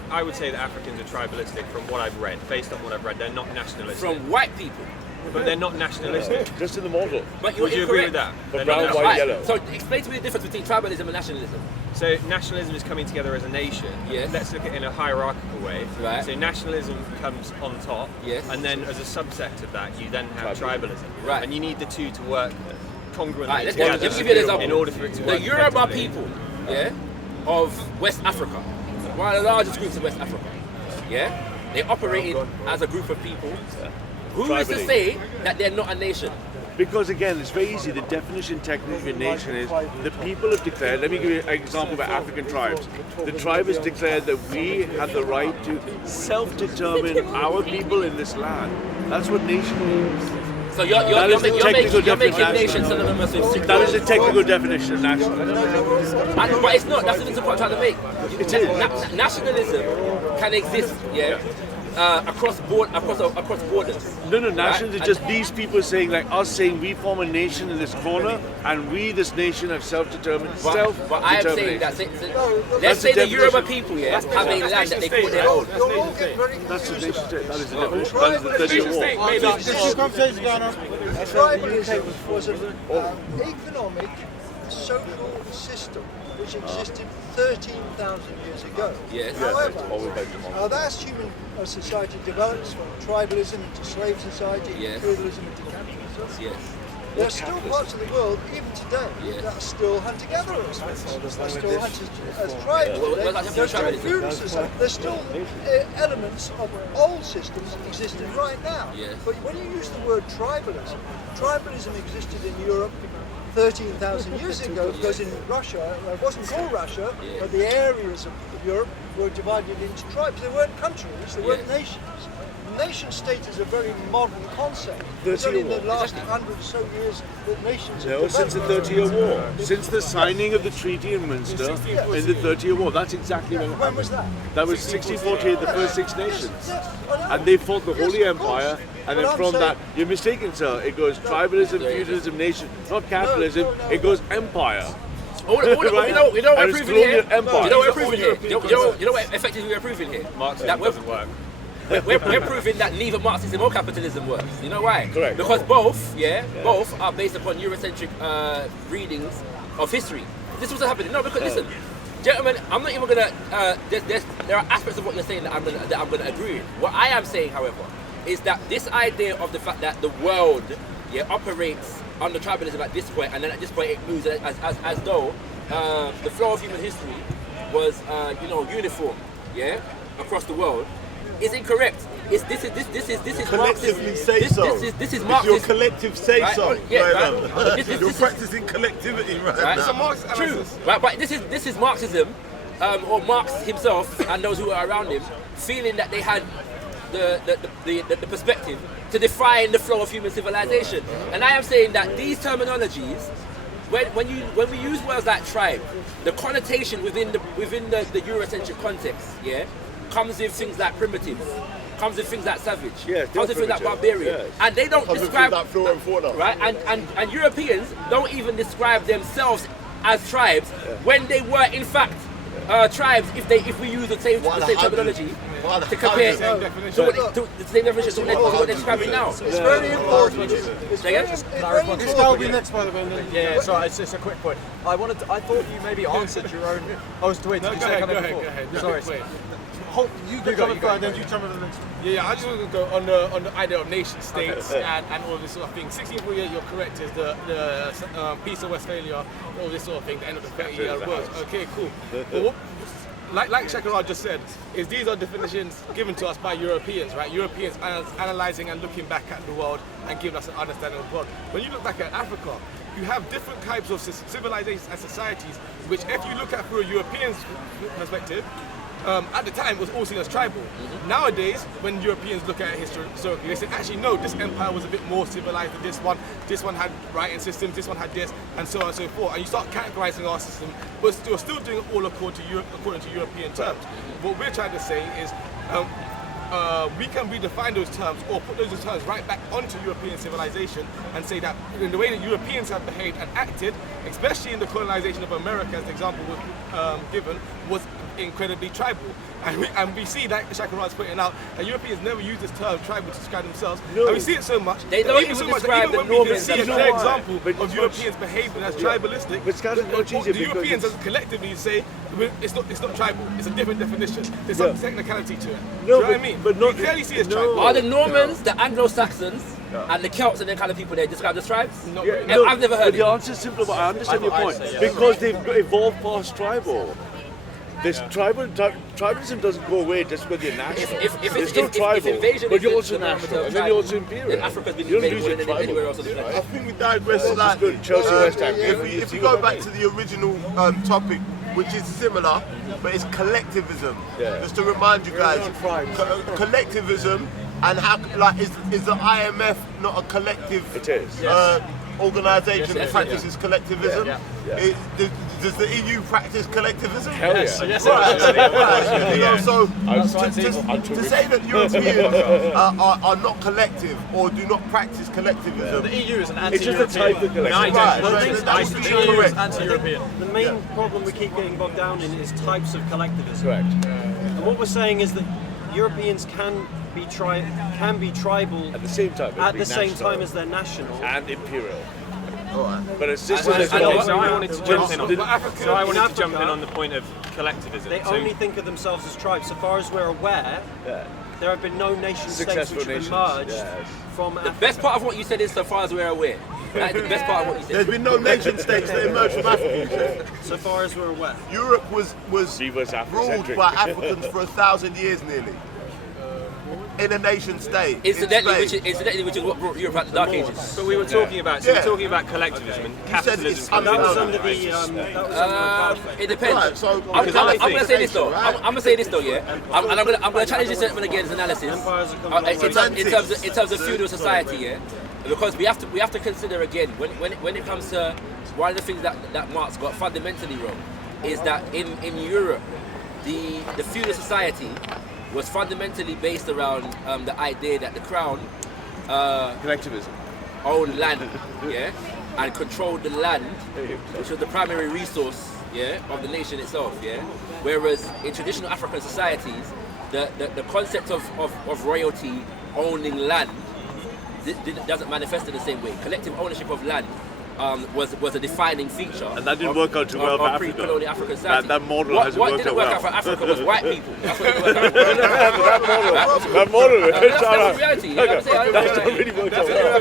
I would say that Africans are tribalistic from what I've read. Based on what I've read, they're not nationalistic. From white people. But they're not nationalistic. Just in the model. But you're Would you agree with incorrect. that? But They're brown, not white, nationalistic. yellow. So explain to me the difference between tribalism and nationalism. So nationalism is coming together as a nation. Yes. Let's look at it in a hierarchical way. Right. So nationalism comes on top. Yes. And then as a subsect of that, you then have tribalism. Right. And you need the two to work congruently Right, let's together give you an example. in order for it to work The Yoruba effectively. people, of West Africa, one of the largest groups in West Africa, they operated as a group of people. Who is to Tribally. say that they're not a nation? Because again, it's very easy. The definition technically of a nation is the people have declared. Let me give you an example about African tribes. The tribe has declared that we have the right to self-determine our people in this land. That's what nation means. So you're making nations synonymous with That is the technical definition of nationalism. But it's not. That's the point I'm trying to make. It is. Nationalism can exist, across borders. No, nations Right? is just these people saying, like us saying we form a nation in this corner and we, this nation, have self-determined, But I am saying that, let's That's say the the Yoruba definition. people, have a land that they call their own. You're all getting very That's the confused nation about state. That this. is the definition. That is the 30-year war. There's two conversations going on. Tribalism was an economic, social system which existed 13,000 years ago. Yes. However, as human society develops from tribalism into slave society, Yes. feudalism into capitalism, Yes. there are still parts of the world, even today, Yes. that are still hunter-gatherers. That are still hunters as tribes. Well, that's There's still tribalism. feudal society. There's still elements of old systems existing right now. Yes. But when you use the word tribalism existed in Europe 13,000 years ago, because in Russia, it wasn't called Russia, but the areas of Europe were divided into tribes. They weren't countries, they weren't nations. Nation state is a very modern concept. It's only in the last 100 or so years that nations have No, since the developed. 30-year war. Since the signing of the treaty in Munster in the 30-year war. That's exactly what When happened. was that? That was 1648, the first Six Nations. Yes, I know. And they fought the Yes, Holy of course. Empire, and But then I'm from saying- that, you're mistaken, sir. It goes tribalism, feudalism, nation, not capitalism. no, It goes empire. You know what Right? we're And it's proving here? colonial empire. You know what we're proving here? You know what effectively we're proving here? Marxism That doesn't work. we're proving that neither Marxism or capitalism works. You know why? Correct. Because both are based upon Eurocentric readings of history. This was happening. No, because listen, gentlemen, I'm not even gonna. There are aspects of what you're saying that I'm gonna agree with. What I am saying, however, is that this idea of the fact that the world operates under tribalism at this point, and then at this point it moves as though the flow of human history was uniform, across the world, is incorrect. This is Collectively Marxism. say so. This is It's Marxism. your collective say Right? so. Yeah, right right. now. This You're is- practicing collectivity right now. True, right? But this is Marxism, or Marx himself and those who are around him, feeling that they had the perspective to define the flow of human civilization. And I am saying that these terminologies, when we use words like tribe, the connotation within the Eurocentric context, comes with things like primitive, comes with things like savage, comes with things like barbarian, and they don't describe that flora and fauna. right. And Europeans don't even describe themselves as tribes when they were in fact tribes. If we use the same terminology to compare to the same definition to what they're describing now. It's very important. It's Say very, again? it's very important. This guy will be next, by the way. Yeah, sorry, it's just a quick point. I thought you maybe answered your own. Oh, wait, did you say something before? Sorry. You can come and then you jump in the next. Yeah, I just want to go on the idea of nation states and all this sort of thing. 1648, you're correct, is the Peace of Westphalia, all this sort of thing, the end of the 30-year wars. Okay, cool. But what, like Shakarad just said, is these are definitions given to us by Europeans, right? Europeans analysing and looking back at the world and giving us an understanding of the world. When you look back at Africa, you have different types of civilizations and societies, which if you look at through a European perspective, at the time it was all seen as tribal. Nowadays, when Europeans look at it historically, they say, actually no, this empire was a bit more civilized than this one. This one had writing systems, this one had this, and so on and so forth. And you start categorizing our system, but you're still doing it all according to European terms. What we're trying to say is, we can redefine those terms or put those terms right back onto European civilization and say that in the way that Europeans have behaved and acted, especially in the colonization of America, as the example was given, was incredibly tribal. And we see that Shakarad's pointing out that Europeans never use this term tribal to describe themselves. No. And we see it so much. They don't even even so much that describe even the when we can Normans see a as clear tribal. example But of Europeans behaving as tribalistic, But Scott, it's much easier the because Europeans it's- collectively say it's not tribal. It's a different definition. There's some technicality to it. No, Do you know what I but- mean? but not- we clearly see it as no. tribal. Are the Normans, the Anglo-Saxons, and the Celts and the kind of people they describe as tribes? Yeah, no, I've never heard but it. the answer is simple, but I understand your point. say yes. Because they've evolved past tribal. This tribalism doesn't go away just because you're national. It's still tribal, invasion but is you're the also norm of national, the and then you're also imperial. then Africa's been You don't invaded lose more your than anywhere else on the tribal. planet. I think we digress That's slightly. good. Chelsea West Ham. If we go back to the original topic, which is similar, but it's collectivism. Yeah. Just to remind you guys, collectivism and how, like, is the IMF not a collective It is. organisation Yes, practices collectivism. Yeah. Does the EU practice collectivism? Hell yeah. Yes, Right. You know, so I'm to say that Europeans are not collective or do not practice collectivism, The EU is an It's just a anti-European. type of No, I collective. don't. Right, that would be The EU is incorrect. anti-European. The main problem we keep getting bogged down in is types of collectivism. Correct. And what we're saying is that Europeans can be tribal At the same time, at the same time as they're national. and imperial. Alright. But it's just So as I wanted to jump in on the point of collectivism. They So- only think of themselves as tribes. So far as we're aware, there have been no nation states Successful which have nations, emerged yes. from The Africa. best part of what you said is so far as we're aware. That is the best part of what you There's said. been no nation states that emerged from Africa. You said. So far as we're aware. Europe was Reverse ruled Afrocentric. by Africans for 1,000 years nearly. In a nation state. Incidentally, in Spain. which is what brought Europe out the Dark Ages. But we were talking about Yeah. collectivism and You said it's capitalism. That was No, under the that was under It depends. Right, so I'm because I gonna say this though. right? I'm gonna say this though, yeah. And I'm gonna challenge this gentleman against analysis. empires have come a long way. In terms of feudal society, yeah. Because we have to consider again when it comes to one of the things that Marx got fundamentally wrong is that in Europe the feudal society was fundamentally based around the idea that the crown Collectivism. owned land, yeah, and controlled the land, which was the primary resource, yeah, of the nation itself, yeah. Whereas in traditional African societies, the concept of royalty owning land doesn't manifest in the same way. Collective ownership of land was a defining feature. And that didn't work out too well for Africa. Pre-colonial African society. That model what hasn't what worked didn't out work well. out for Africa was white people. That's what didn't work out. That model, That's the reality. You know what I'm saying? That's not really worked out well.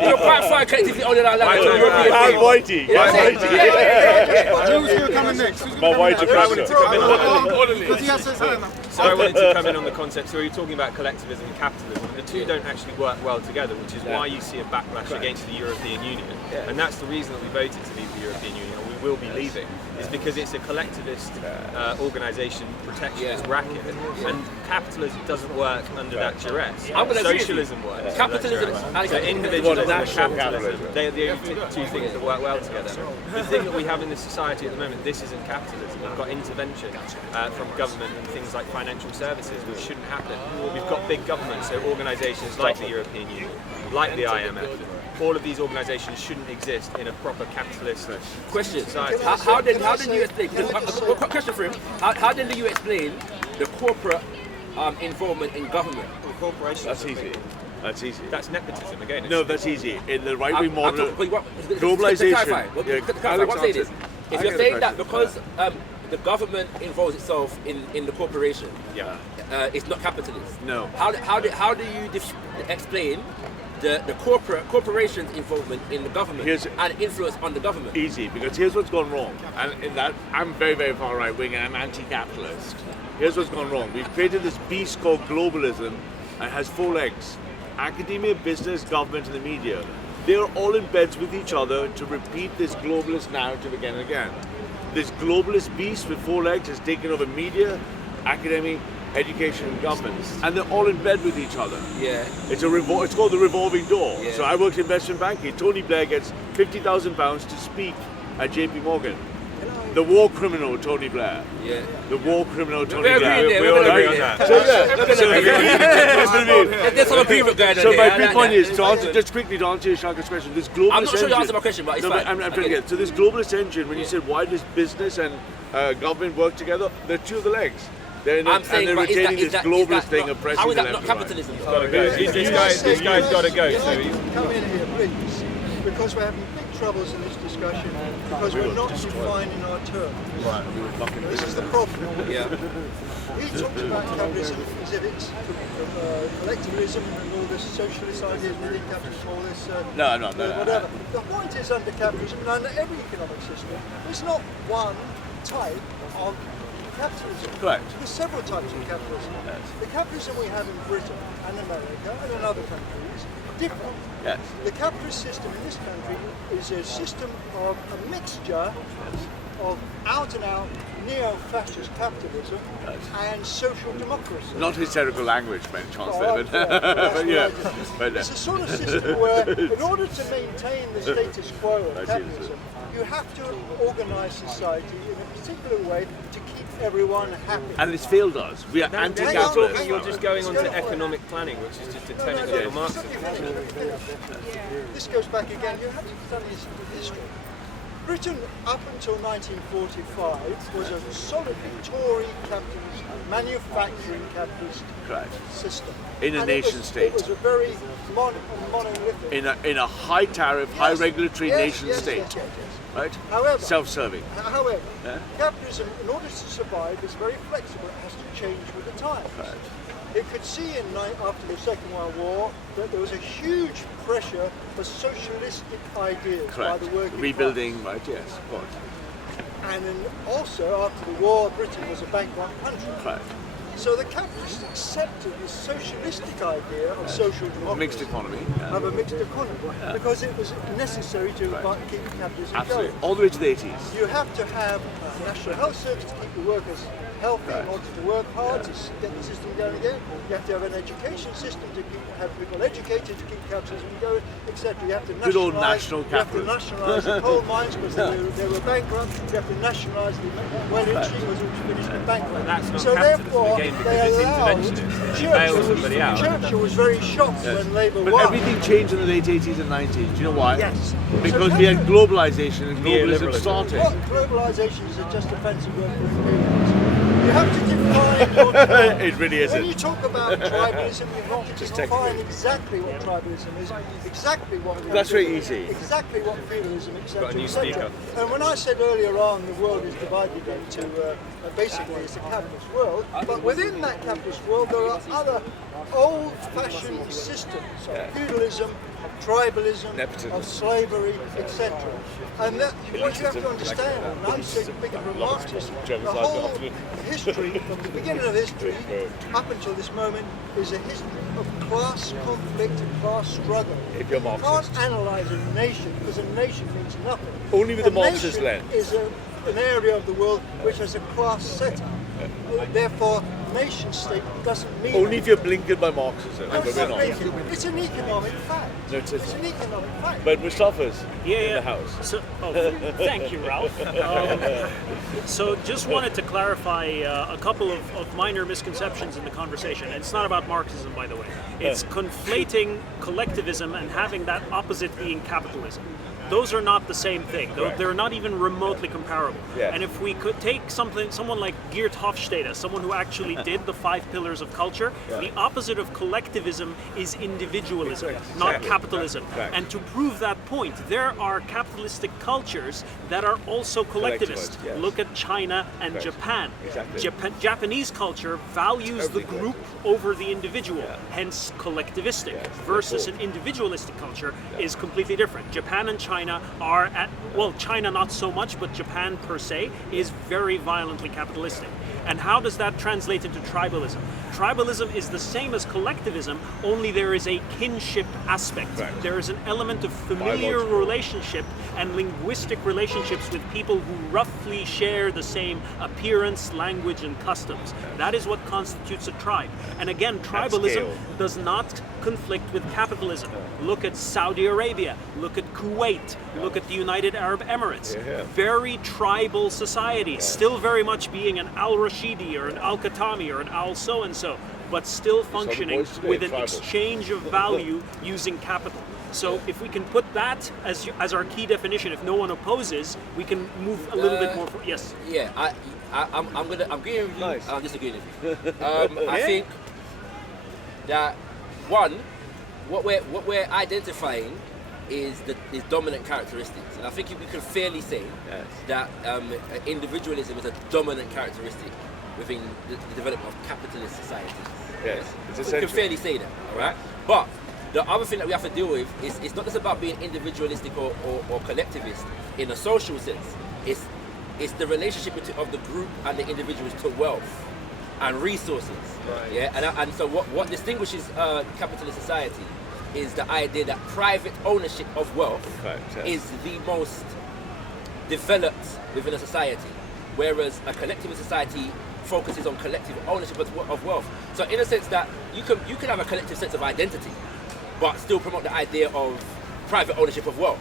We were quite far collectively owning our land. And Whitey. Who's going to come in next? My white oppressor. Because he has his hand up. So I wanted to come in on the concept. So you're talking about collectivism and capitalism. The two don't actually work well together, which is why you see a backlash against the European Union. And that's the reason that we voted to leave the European Union, or we will be leaving, is because it's a collectivist organisation, protectionist racket, and capitalism doesn't work under that duress. I'm gonna agree with you. Socialism works. Capitalism, So individualism and national capitalism, they're the only two things that work well together. The thing that we have in this society at the moment, this isn't capitalism. We've got intervention from government and things like financial services, which shouldn't happen. We've got big government, so organisations like the European Union, like the IMF. All of these organisations shouldn't exist in a proper capitalist question. society. How then you explain? Question for him. How then do you explain the corporate involvement in government? Corporations. That's easy. That's easy. That's nepotism again. No, that's easy. In the right-wing model, To globalization. clarify, what say this? If you're saying that because the government involves itself in the corporation, it's not capitalist. No. How do you explain the corporation's involvement in the government and influence on the government? Easy, because here's what's gone wrong. And in that, I'm very, very far right-wing and I'm anti-capitalist. Here's what's gone wrong. We've created this beast called globalism and it has 4 legs. Academia, business, government and the media. They're all in beds with each other to repeat this globalist narrative again and again. This globalist beast with 4 legs has taken over media, academia, education and government. And they're all in bed with each other. Yeah. It's called the revolving door. Yeah. So I worked in investment banking. Tony Blair gets £50,000 to speak at JP Morgan. The war criminal Tony Blair. Yeah. The war criminal Tony We're Blair. agreeing there, We we're all agreeing agree there. So There's some agreement going on so there. my big point is, to answer, just quickly to answer Shaka's question, this globalist I'm not sure you engine- answered my question, but it's No, fine. I'm trying to get. So this globalist engine, when you said why does business and government work together, they're 2 of the legs. They're I'm saying, and they're but retaining this globalist thing oppressing how is the that not left and right. capitalism? This guy's got to go. So Come in here, please, because we're having big troubles in this discussion because we're not defining our terms. This is the problem. Yeah. He talks about capitalism as if it's collectivism and all this socialist ideas within capitalism, all this No. whatever. The point is, under capitalism and under every economic system, there's not one type of capitalism. Correct. There's several types of capitalism. The capitalism we have in Britain and America and in other countries different. Yes. The capitalist system in this country is a system of a mixture of out-and-out neo-fascist capitalism and social democracy. Not hysterical language, Ben Chancellor, Well, but yeah. But, it's a sort of system where, in order to maintain the status quo of capitalism, you have to organise society in a particular way to keep everyone happy. and it's failed us. We are Hang on, anti-capitalist. you're just going on to economic planning, which is just a tenet of Marxism. This goes back again. You have to study history. Britain, up until 1945, was a solidly Tory capitalist, manufacturing capitalist system. In a nation state. It was a very monolithic. In a high tariff, high regulatory nation yes, state. yes. Right? However, Self-serving. However, capitalism, in order to survive, is very flexible. It has to change with the times. It could see after the Second World War that there was a huge pressure for socialistic ideas by the working Rebuilding, class. right, yes, of course. And then also after the war, Britain was a bankrupt country. Right. So the capitalists accepted this socialistic idea of social democracy. Mixed economy. Of a mixed economy, because it was necessary to keep capitalism Absolutely. going. All the way to the 80s. You have to have a national health service to keep the workers healthy in order to work hard to get the system going again. You have to have an education system to have people educated to keep capitalism going, etc. You have to Good old national you have to capitalism. nationalise the coal mines because they were bankrupt. You have to nationalise the well industry was finished in bankrupt. That's not So capitalism therefore, again because they it's allowed interventionist. You bail somebody out. Churchill was very shocked when Labour But won. everything changed in the late 80s and 90s. Do you know why? Yes. Because So we had globalization and globalism Neoliberalism. started. What globalisation is just a fancy word for imperialism. You have to define what It really When isn't. you talk about tribalism, you've got to Just define technically. exactly what tribalism is, exactly what That's very easy. exactly what feudalism, Got a etc. new etc. speaker. And when I said earlier on the world is divided into basically it's a capitalist world, but within that capitalist world there are other old-fashioned systems of feudalism, of tribalism, Nepotism. of slavery, etc. And that, what you have to understand, and I'm saying big of a Marxist, the whole history, from the beginning of history up until this moment, is a history of class conflict and class struggle. If you're You can't Marxist. analyse a nation because a nation means nothing. Only with the A Marxist nation lens. is an area of the world which has a class setup. Therefore, nation state doesn't mean Only if you're blinkered by Marxism. no, But it's we're not not. making. It's an economic fact. No, it It's isn't. an economic fact. But Mustafa's in Yeah. the house. So, thank you, Ralph. So, just wanted to clarify a couple of minor misconceptions in the conversation. And it's not about Marxism, by the way. It's conflating collectivism and having that opposite being capitalism. Those are not the same thing. They're not even remotely comparable. Yes. And if we could take someone like Geert Hofstede, someone who actually did the 5 pillars of culture, the opposite of collectivism is individualism, not Exactly. capitalism. Correct. And to prove that point, there are capitalistic cultures that are also collectivist. Collectivist, yes. Look at China and Correct. Japan. Exactly. Japanese culture values the Everything group over the individual, hence collectivistic, versus an individualistic culture is completely different. Japan and China are at, well, China not so much, but Japan per se is very violently capitalistic. And how does that translate into tribalism? Tribalism is the same as collectivism, only there is a kinship aspect. Right. There is an element of familiar Biological. relationship and linguistic relationships with people who roughly share the same appearance, language, and customs. That is what constitutes a tribe. And again, tribalism scale. does not conflict with capitalism. Look at Saudi Arabia, look at Kuwait, look at the United Arab Emirates. Yeah. Very tribal society, still very much being an Al-Rashidi or an Al-Khatami or an Al-so-and-so, but still functioning boys today, with an tribal. exchange of value using capital. So if we can put that as our key definition, if no one opposes, we can move a little bit more. Yes. Yeah, I'm agreeing with you. Nice. I'm disagreeing with you. I think that one, what we're identifying is dominant characteristics, and I think we can fairly say that individualism is a dominant characteristic within the development of capitalist societies. Yes, it's We can essential. fairly say that, all right? But the other thing that we have to deal with is it's not just about being individualistic or collectivist in a social sense. It's the relationship of the group and the individuals to wealth and resources. Right. Yeah, and so what distinguishes capitalist society is the idea that private ownership of wealth is the most developed within a society, whereas a collectivist society focuses on collective ownership of wealth. So in a sense that you can have a collective sense of identity, but still promote the idea of private ownership of wealth.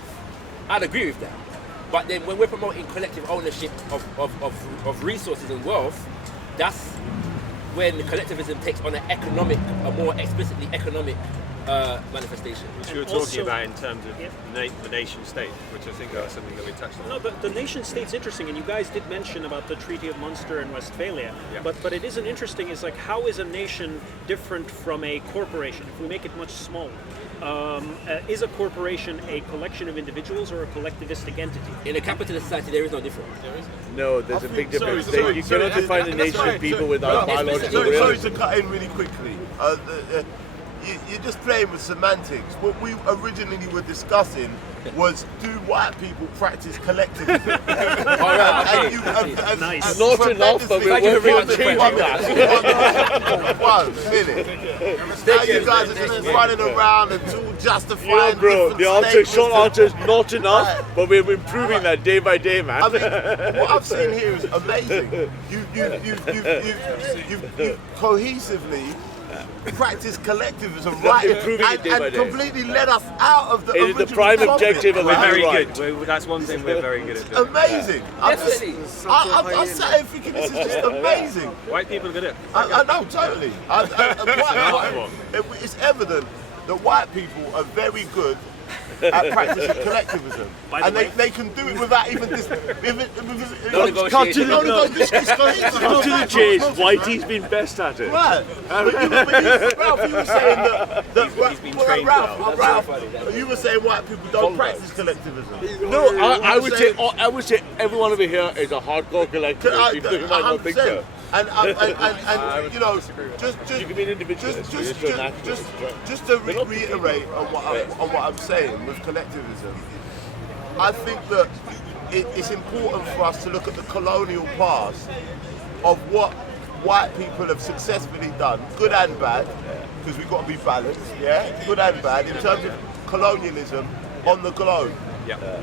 I'd agree with that. But then when we're promoting collective ownership of resources and wealth, that's when collectivism takes on a more explicitly economic manifestation. Which you were talking about in terms of the nation state, which I think that's something that we touched on. No, the nation state's interesting, and you guys did mention about the Treaty of Munster and Westphalia. Yeah. But it isn't interesting. Is like, how is a nation different from a corporation? If we make it much smaller, is a corporation a collection of individuals or a collectivistic entity? In a capitalist society, there is no difference. No, there's a big difference. You cannot define a nation of people without biological Sorry realism. to cut in really quickly. You're just playing with semantics. What we originally were discussing was, do white people practice collectivism? Nice. Not enough, but we're working on changing that. 1 minute. Now you guys are just running around and all justifying. Yeah, bro, the short answer is not enough, Right. but we're improving that day by day, man. I mean, what I've seen here is amazing. You've cohesively practiced collectivism and completely led us out of the It is the prime objective of We're very right. good. That's one thing we're very good at doing. Amazing. Definitely. I sat here thinking this is just amazing. White people are good at it. I know, totally. It's evident that white people are very good at practicing collectivism, and they can do it without even this. Cut to the chase. Whitey's been best at it. Right. Ralph, you were saying that He's been trained Ralph, you were saying white people don't practice collectivism. No, I would say everyone over here is a hardcore collectivist. People who might not think so. And you know, You can be an individualist. just to reiterate on what I'm saying with collectivism, I think that it's important for us to look at the colonial past of what white people have successfully done, good and bad, because we've got to be balanced, good and bad, in terms of colonialism on the globe.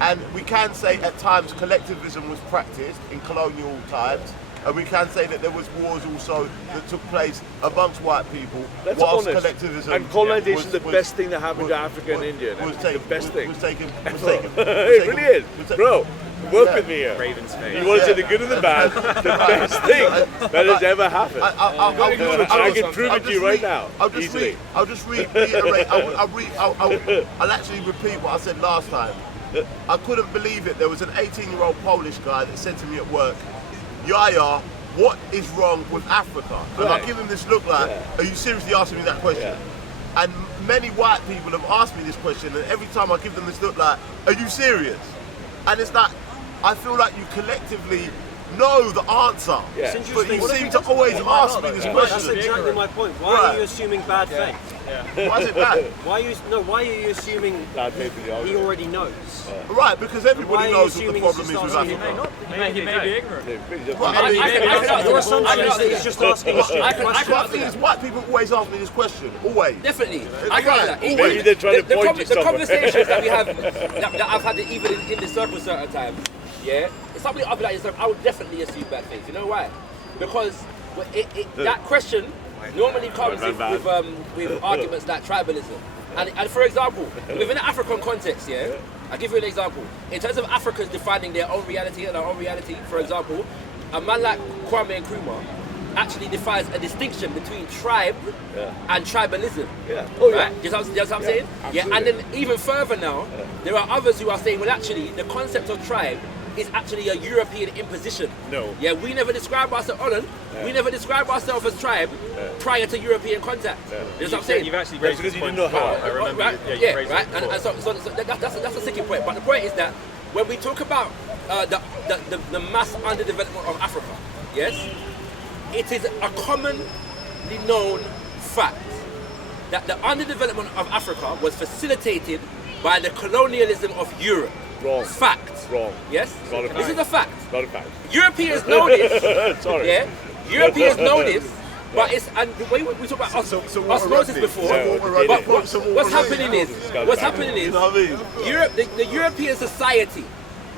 And we can say at times collectivism was practiced in colonial times, and we can say that there was wars also that took place amongst white people whilst collectivism. And colonization is the best thing that happened to Africa and India. The best thing. It really is. Bro, work with me here. Raven's face. You want to say the good and the bad, the best thing that has ever happened. I can prove it to you right now, easily. I'll just reiterate. I'll actually repeat what I said last time. I couldn't believe it. There was an 18-year-old Polish guy that said to me at work, Yaya, what is wrong with Africa? And I give him this look like, are you seriously asking me that question? And many white people have asked me this question, and every time I give them this look like, are you serious? And it's like, I feel like you collectively know the answer, but you seem to always ask me this question. That's exactly my point. Why are you assuming bad faith? Why is it bad? Why are you assuming he already knows? Right, because everybody knows what the problem is with Africa. He may be ignorant. Your assumption is that he's just asking a stupid question. I think white people always ask me this question, always. Definitely. I agree with that. Maybe they're trying to point you The somewhere. conversations that we have, that I've had even in the circle certain times, it's something I'll be like, I would definitely assume bad faith. You know why? Because that question normally comes with arguments like tribalism. And for example, within an African context, I'll give you an example. In terms of Africans defining their own reality and our own reality, for example, a man like Kwame Nkrumah actually defines a distinction between tribe and tribalism. Right? You know what I'm saying? Absolutely. And then even further now, there are others who are saying, well, actually, the concept of tribe is actually a European imposition. No. We never describe ourselves, we never describe ourselves as tribe prior to European contact. You know what I'm saying? You've actually raised because this you point didn't know how. before. I remember. Right? Right? And so that's a second point. But the point is that when we talk about the mass underdevelopment of Africa, it is a commonly known fact that the underdevelopment of Africa was facilitated by the colonialism of Europe. Wrong. Fact. Wrong. Yes? Not a fact. This is a fact. Not a fact. Europeans know this. Sorry. Europeans know this, But it's, and the way we talk about osmosis before, So but what's happening is, You know what I mean? Europe, the European society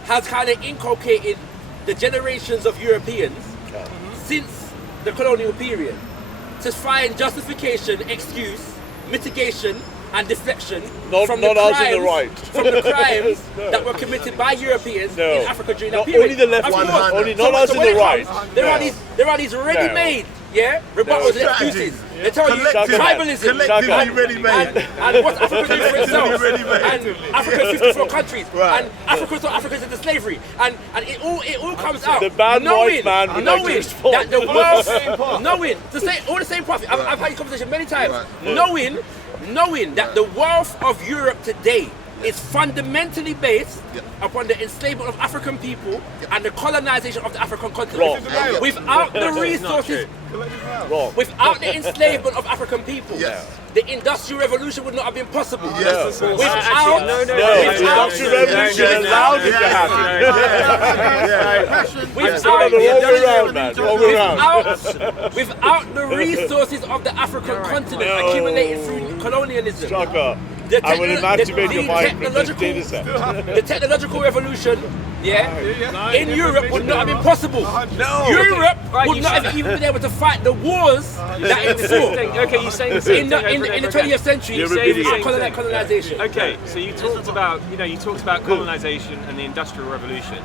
has kind of inculcated the generations of Europeans since the colonial period to find justification, excuse, mitigation, and deflection from the crimes that were committed by Europeans in Africa during that period. Only the left, not us in the right. There are these ready-made, rebuttals and excuses. They tell you tribalism, Collectively ready-made. and what Africa did for itself, and Africa's 54 countries, and Africa's into slavery, and it all comes out. The bad knowing white man knowing that the wealth, knowing to say all the same prophet. I've had this conversation many times. Knowing that the wealth of Europe today is fundamentally based upon the enslavement of African people and the colonization of the African continent. Without the resources, without the enslavement of African people, the Industrial Revolution would not have been possible. Yes. Without the Industrial Revolution allowed it to happen. Without the resources of the African continent accumulated through colonialism, the technological revolution, in Europe would not have been possible. Europe would not have even been able to fight the wars that it fought. Okay, you're saying the same in the 20th century. Colonization. Okay, so you talked about colonization and the Industrial Revolution.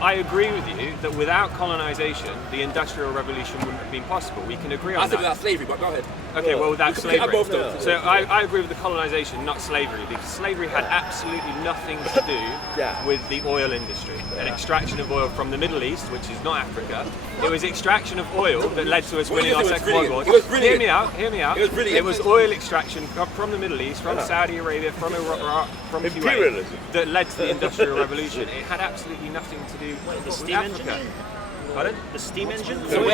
I agree with you that without colonization, the Industrial Revolution wouldn't have been possible. We can agree on that. I said without slavery, but go ahead. Okay, well, without slavery. Both those. So I agree with the colonization, not slavery, because slavery had absolutely nothing to do with the oil industry and extraction of oil from the Middle East, which is not Africa. It was extraction of oil that led to us winning our Second World War. Hear me out. It was brilliant. It was oil extraction from the Middle East, from Saudi Arabia, from Iraq, from Kuwait, that led to the Industrial Revolution. It had absolutely nothing to do with The steam engine? Pardon? The steam engine? So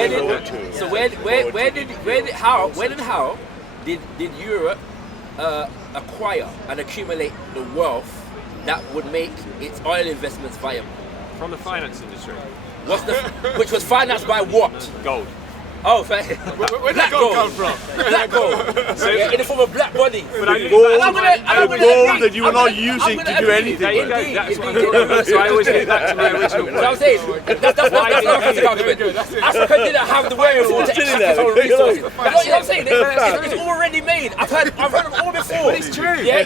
how did Europe acquire and accumulate the wealth that would make its oil investments viable? From the finance industry. Which was financed by what? Gold. Oh, fair. Where did that gold come from? Black gold. So in the form of black bodies. Gold that you were not using to do anything. There you go. That's what I'm talking about. So I always get back to my original point. I'm saying that's not a argument. Africa didn't have the wherewithal to extract its own resources. That's what I'm saying. It's already made. I've heard them all before. It's true. They're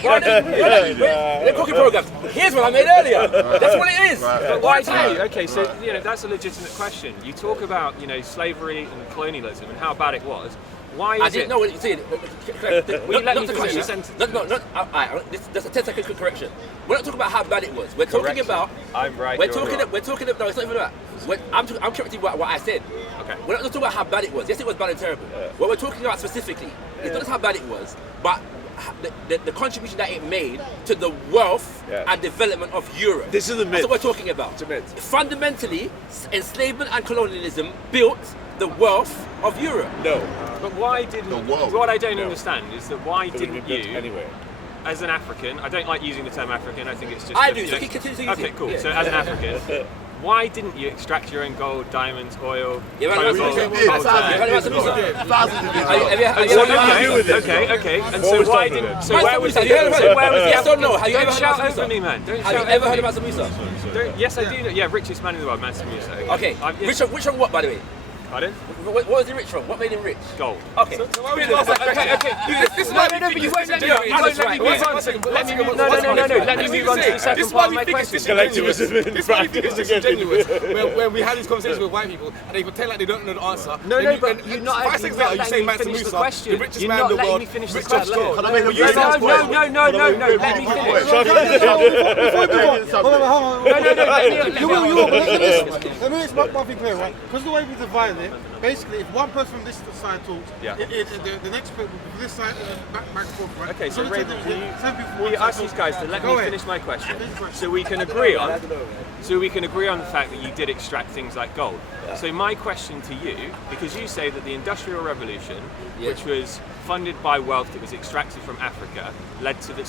cooking programs. Here's what I made earlier. That's what it is. But why tell you? Okay, so that's a legitimate question. You talk about slavery and colonialism and how bad it was. Why is I didn't know what you said. Will you let me finish the sentence? That's a 10-second correction. We're not talking about how bad it was. We're talking about. I'm right. We're talking about. No, it's not even that. I'm correcting what I said. Okay. We're not talking about how bad it was. Yes, it was bad and terrible. What we're talking about specifically is not just how bad it was, but the contribution that it made to the wealth and development of Europe. This is the myth. That's what we're talking about. It's a myth. Fundamentally, enslavement and colonialism built the wealth of Europe. No. But why didn't? What I don't understand is that why didn't you? Anyway. As an African, I don't like using the term African. I think it's just. I do. So continue to use it. Okay, cool. Yeah. So as an African, why didn't you extract your own gold, diamonds, oil? Okay. And so why didn't? So where was it? Yes or no? Have you ever Don't shout over me, man. Don't shout. Have you ever heard about Musa? Yes, I do. Yeah, richest man in the world, Mansa Musa. Okay. Rich on what, by the way? Pardon? What was he rich from? What made him rich? Gold. Okay. This is why we think it's Let me move on to the second part of my question. Collectivism in This is why we think it's practice. disingenuous when we have these conversations with white people and they pretend like they don't know the answer. No, but you're not letting me finish the question. The richest You're man not in the letting world, me finish the rich off question. gold. No, let me finish. Let me make one thing clear, right? Because the way we divide it, basically, if one person from this side talks, the next person from this side, back and forth, right? Okay, so Ray, will you ask these guys to let me finish my question, so we can agree on the fact that you did extract things like gold. So my question to you, because you say that the Industrial Revolution, which was funded by wealth that was extracted from Africa, led to the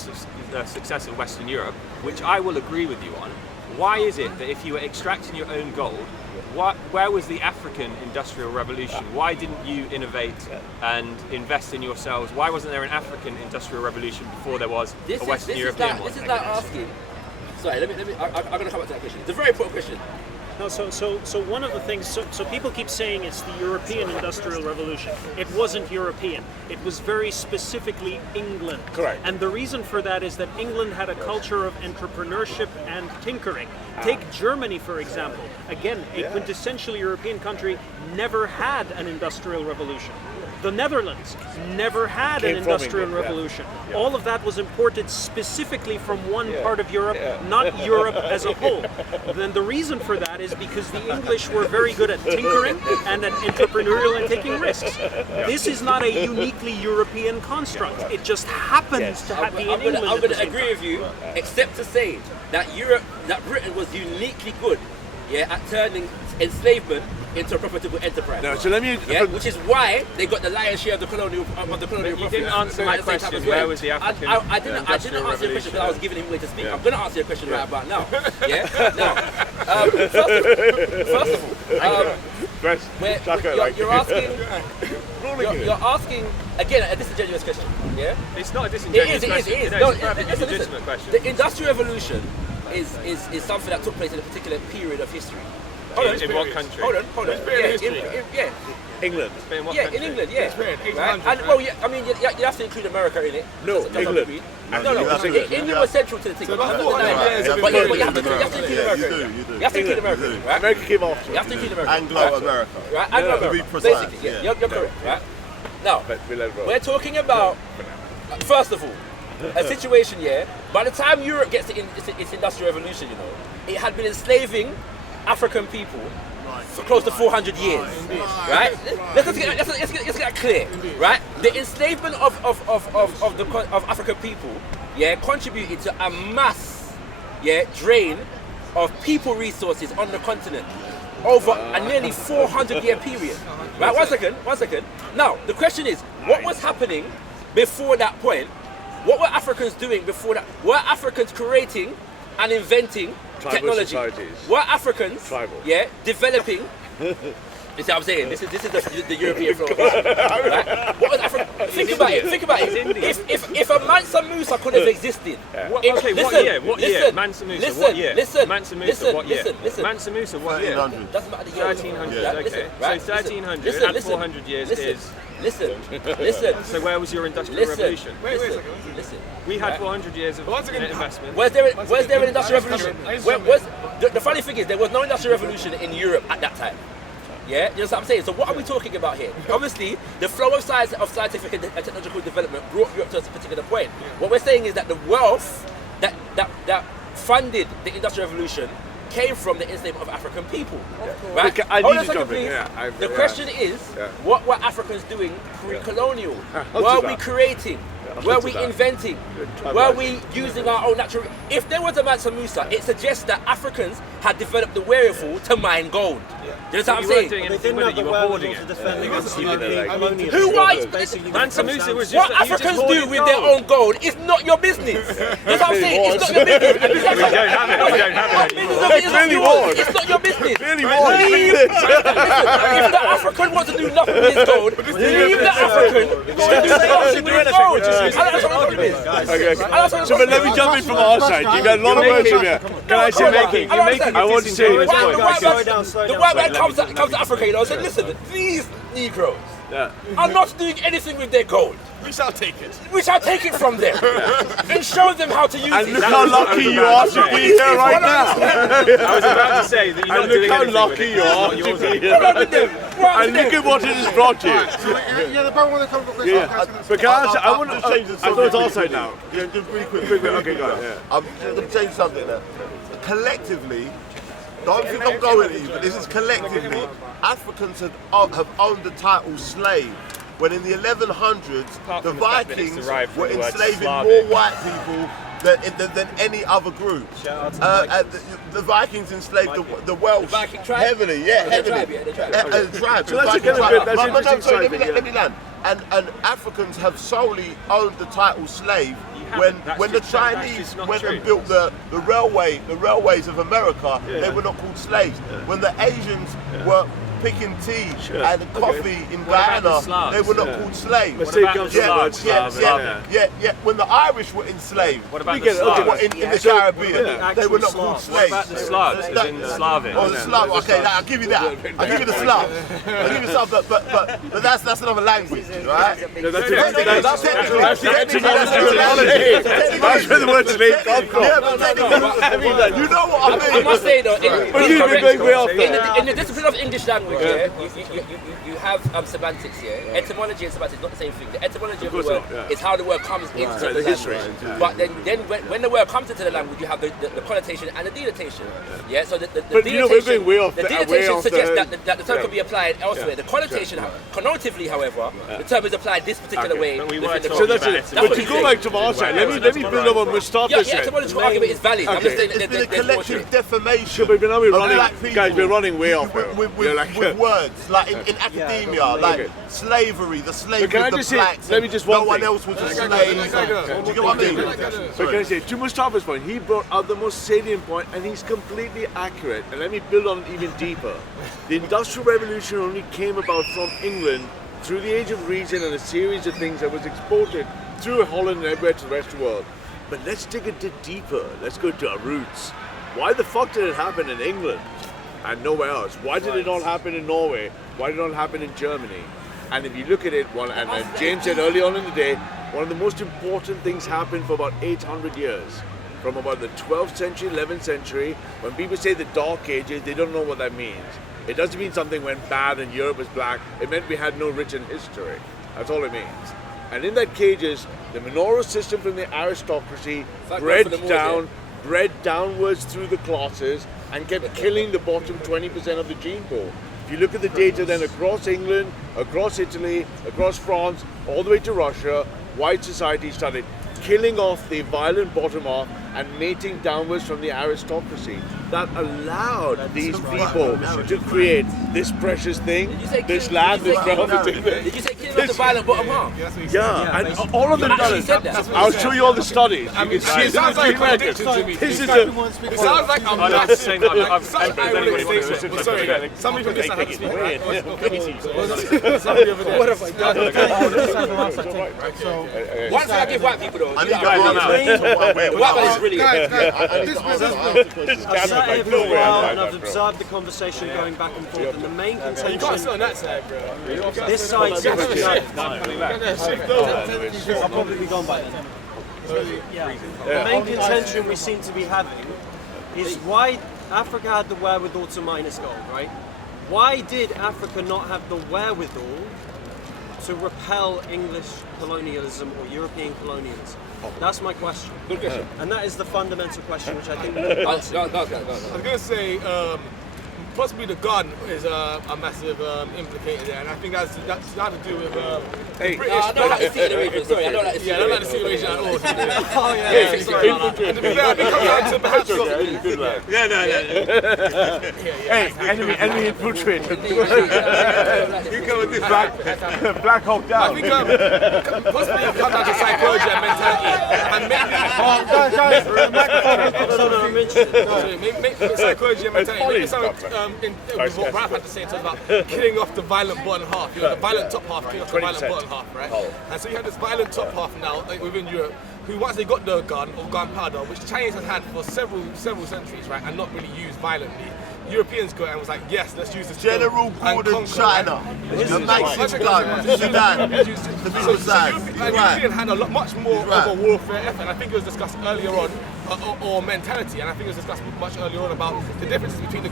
success of Western Europe, which I will agree with you on. why is it that if you were extracting your own gold, where was the African Industrial Revolution? Why didn't you innovate and invest in yourselves? Why wasn't there an African Industrial Revolution before there was a Western European one? This is like asking. Sorry, let me. I'm going to come back to that question. It's a very important question. No, so one of the things, so people keep saying it's the European Industrial Revolution. It wasn't European. It was very specifically England. Correct. And the reason for that is that England had a culture of entrepreneurship and tinkering. Take Germany, for example. Again, a quintessential European country never had an industrial revolution. The Netherlands never had an industrial revolution. Yeah. All of that was imported specifically from one part of Europe, not Europe as a whole. Then the reason for that is because the English were very good at tinkering and at entrepreneurial and taking risks. This is not a uniquely European construct. It just happens to be in England. I'm going to agree with you, except to say that Britain was uniquely good, at turning enslavement into a profitable enterprise. No, so let me. Which is why they got the lion's share of the colonial profit. You didn't answer my question. Where was the African? I didn't answer your question because I was giving him way to speak. I'm going to answer your question right about now. Now, first of all, you're asking again a disingenuous question. Yeah, it's not a disingenuous question. It is. No, it's a perfectly legitimate question. The Industrial Revolution is something that took place in a particular period of history. In what country? Hold on. England. In what country? In England, right? And well, I mean, you have to include America in it. No, England. England was central to the thing. But you have to include America. You have to include America, right? America came after. You have to include America. Anglo-America. Right? Anglo-America. Basically, you're correct, right? Now, we're talking about, first of all, a situation, by the time Europe gets its industrial revolution, it had been enslaving African people for close to 400 years, right? Let's get that clear, right? The enslavement of African people, contributed to a mass, drain of people resources on the continent over a nearly 400-year period, right? One second. Now, the question is, what was happening before that point? What were Africans doing before that? Were Africans creating and inventing technology? Societies. Were Africans, Tribal. Developing? You see what I'm saying? This is the European flow. Right? What was Africa? Think about it. If a Mansa Musa could have existed, what year? Mansa Musa, what year? Mansa Musa, what year? Mansa Musa, what year? Doesn't matter the year. 1300, okay. So 1300 and 400 years is... Listen. So where was your industrial revolution? Listen. We had 400 years of investment. Was there an industrial revolution? The funny thing is, there was no industrial revolution in Europe at that time. Yeah, you know what I'm saying? So what are we talking about here? Obviously, the flow of scientific and technological development brought Europe to a particular point. What we're saying is that the wealth that funded the Industrial Revolution came from the enslavement of African people. Right? Hold on a second, please. The question is, what were Africans doing pre-colonial? Were we creating? Were we inventing? Were we using our own natural... If there was a Mansa Musa, it suggests that Africans had developed the wherewithal to mine gold. You know what I'm saying? Doing anything with it, you were hoarding it. Who are you? Mansa Musa was just... What Africans do with their own gold is not your business. That's what I'm saying. It's not your business. We don't have it. It really was. It's not your business. Really was. If the African wants to do nothing with his gold, leave the African to do something with his gold. That's what the problem is. Okay. So but let me jump in from our side. You've got a lot of words from here. Can I say making? I want to say this point. The white man comes to Africa, and said, listen, these Negroes are not doing anything with their gold. We shall take it. We shall take it from them and show them how to use it. And look how lucky you are to be here right now. I was about to say that you're not doing anything with it. And look how lucky you are to be here right now. And look at what it has brought you. The boat want to come for questions. But can I say, I want to change the subject. I thought it's our side now. Yeah, just really quick. Okay, go ahead. I'm going to change something there. Collectively, don't think I'm going at you, but this is collectively, Africans have owned the title slave. When in the 1100s, the Vikings were enslaving more white people than any other group. The Vikings enslaved the Welsh heavily, heavily. The tribe. So that's interesting. Let me land. And Africans have solely owned the title slave when the Chinese went and built the railways of America, they were not called slaves. When the Asians were picking tea and coffee in Guyana, they were not called slaves. What about the Slavs? When the Irish were enslaved, what about the Slavs? in the Caribbean, they were not called slaves. What about the Slavs, as in Slavic? Oh, the Slav. Okay, I'll give you that. I'll give you the Slav. I'll give you Slav, but that's another language, right? No, that's etymology. That's where the word slave comes from. Yeah, but technically, you know what I mean. I must say though, in the discipline of English language, you have semantics here. Etymology and semantics not the same thing. The etymology of the word is how the word comes into the history. But then when the word comes into the language, you have the connotation and the denotation. Yeah. So the denotation suggests that the term can be applied elsewhere. The connotation, connotatively, however, the term is applied this particular way. So that's it. But to go back to Marshall, let me build up on Mustafa said. The etymological argument is valid. I'm just saying it's been a collective defamation. But now we're running way off. With words like in academia, like slavery, the slave can I of the just blacks. Let me just no one else was a slave. Do you get what I mean? But can I say, to Mustafa's point, he brought out the most salient point, and he's completely accurate. And let me build on it even deeper. The Industrial Revolution only came about from England through the Age of Reason and a series of things that was exported through Holland and everywhere to the rest of the world. But let's dig a bit deeper. Let's go to our roots. Why the fuck did it happen in England and nowhere else? Why did it not happen in Norway? Why did it not happen in Germany? And if you look at it, and James said early on in the day, one of the most important things happened for about 800 years. From about the 12th century, 11th century, when people say the Dark Ages, they don't know what that means. It doesn't mean something went bad and Europe was black. It meant we had no written history. That's all it means. And in that cages, the manorial system from the aristocracy bred downwards through the classes and kept killing the bottom 20% of the gene pool. If you look at the data then across England, across Italy, across France, all the way to Russia, white society started killing off the violent bottom half and mating downwards from the aristocracy. That allowed these people to create this precious thing, this land, this realm. Did you say killing off the violent bottom half? Yeah, and all of them done it. I'll show you all the studies. You can see it sounds like a contradiction to me. It sounds like I'm not saying that. Somebody from this side has to speak. What have I done? One side give white people though. I need to White man is really I've sat here for a while and I've observed the conversation going back and forth, and the main contention. You can't sit on that side, bro. This side seems to be. I'll probably be gone by then. The main contention we seem to be having is why Africa had the wherewithal to mine its gold, right? Why did Africa not have the wherewithal to repel English colonialism or European colonialism? That's my question. Good question. And that is the fundamental question, which I think I was going to say, possibly the gun is a massive implicator there, and I think that's got to do with the British. I don't like the situation. Sorry, I don't like the situation. I don't like the situation at all. oh yeah. And to be fair, I think I'm going to perhaps. Enemy infiltrated. You come with this Black Hawk down. I think possibly it comes down to psychology and mentality, and maybe psychology and mentality. With what Ralph had to say in terms about killing off the violent bottom half, the violent top half, killing off the violent bottom half, right? And so you have this violent top half now within Europe, who once they got the gun or gunpowder, which the Chinese had for several centuries, right, and not really used violently. Europeans got it and was like, yes, let's use this. General Gordon China, the Mexican gun, Sudan, the people side. European had a much more of a warfare effort, and I think it was discussed earlier on, or mentality, and I think it was discussed much earlier on about the differences between the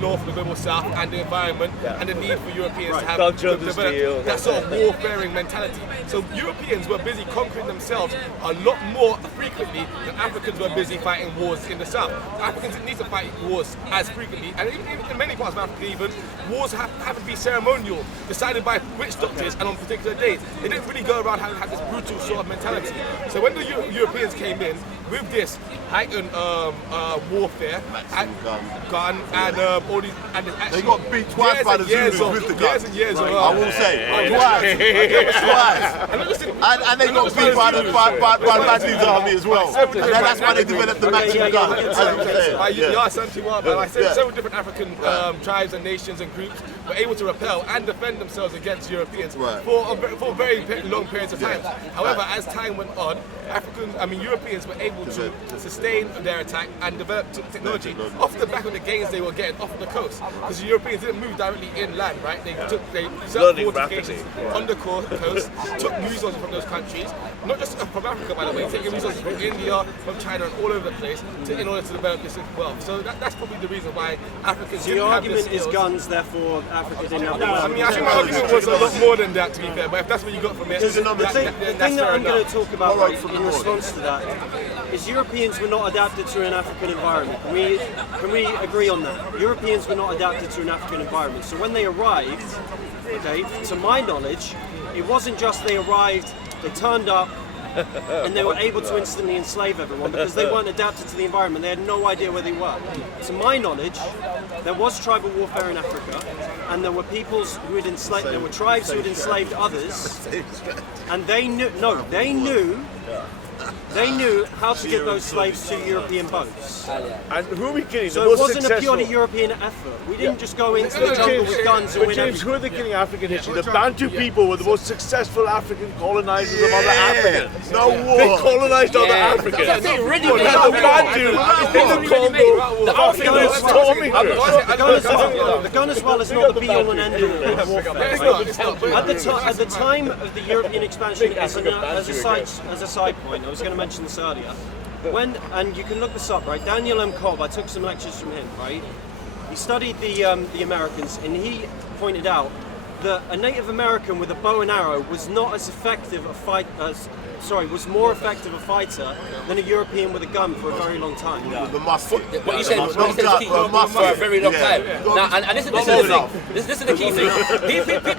North and the global South and the environment, and the need for Europeans to have develop that sort of warfaring mentality. So Europeans were busy conquering themselves a lot more frequently than Africans were busy fighting wars in the South. Africans didn't need to fight wars as frequently, and even in many parts of Africa even, wars have to be ceremonial, decided by witch doctors and on particular days. They didn't really go around having this brutal sort of mentality. So when the Europeans came in with this heightened warfare, gun and all these, and they got beat twice by the Zulus with the gun. Years and years I will say, twice. And they got beat by the Madrid's army as well. And that's why they developed the maximum gun. Several different African tribes and nations and groups were able to repel and defend themselves against Europeans for very long periods of time. However, as time went on, Europeans were able to sustain their attack and develop technology off the back of the gains they were getting off the coast. Because the Europeans didn't move directly inland, right? They set up fortifications on the coast, took resources from those countries, not just from Africa, by the way, taking resources from India, from China, and all over the place in order to develop this wealth. So that's probably the reason why Africans didn't have this. So your argument is guns, therefore Africa didn't have the I mean, I think my argument was a lot more than that, to be fair, but if that's what you got from it, the thing that I'm going to talk about in response to that is Europeans were not adapted to an African environment. Can we agree on that? Europeans were not adapted to an African environment. So when they arrived, okay, to my knowledge, it wasn't just they arrived, they turned up, and they were able to instantly enslave everyone because they weren't adapted to the environment. They had no idea where they were. To my knowledge, there was tribal warfare in Africa, and there were peoples who had enslaved. There were tribes who had enslaved others, and they knew how to get those slaves to European boats. And who are we killing? So it wasn't a purely European effort. We didn't just go into the jungle with guns and win James, who are they killing African history? The Bantu people were the most successful African colonizers of other Africans. No war. They colonized other Africans. That's it, really. The Bantu, the Congo, the Africans storming the gun as well is not the be-all and end-all of warfare. At the time of the European expansion, as a side point, I was going to mention this earlier. And you can look this up, right? Daniel M. Cobb, I took some lectures from him, right? He studied the Americans, and he pointed out that a Native American with a bow and arrow was not as effective was more effective a fighter than a European with a gun for a very long time. The musket. What you said was for a very long time. Now, and this is the thing. This is the key thing.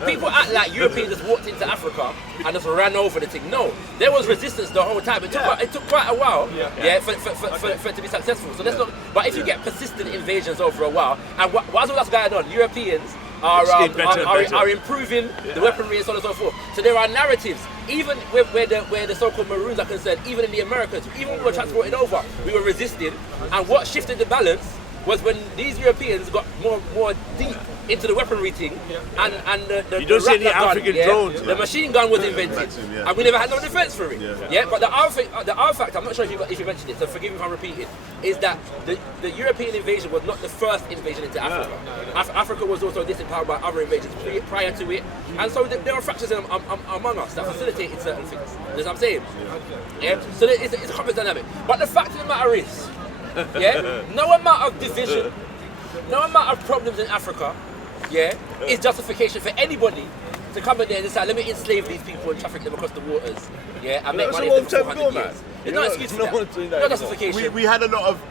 People act like Europeans just walked into Africa and just ran over the thing. No, there was resistance the whole time. It took quite a while, for it to be successful. So let's not. But if you get persistent invasions over a while, and whilst all that's going on, Europeans are improving the weaponry and so on and so forth. So there are narratives, even where the so-called Maroons are concerned, even in the Americans, even when we were transported over, we were resisting. And what shifted the balance was when these Europeans got more deep into the weaponry thing, and the you don't see any African drones. The machine gun was invented, and we never had no defense for it. But the other fact, I'm not sure if you mentioned it, so forgive me if I'm repeating, is that the European invasion was not the first invasion into Africa. Africa was also disempowered by other invasions prior to it, and so there are fractures among us that facilitated certain things. You know what I'm saying? So it's a complex dynamic. But the fact of the matter is, no amount of division, no amount of problems in Africa, is justification for anybody to come in there and decide, let me enslave these people and traffic them across the waters, and make money for 400 years. There's no excuse for that. No justification. We had a lot of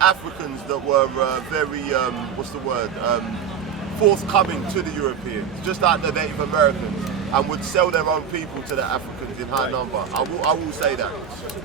Africans that were very forthcoming to the Europeans, just like the Native Americans, and would sell their own people to the Africans in high number. I will say that.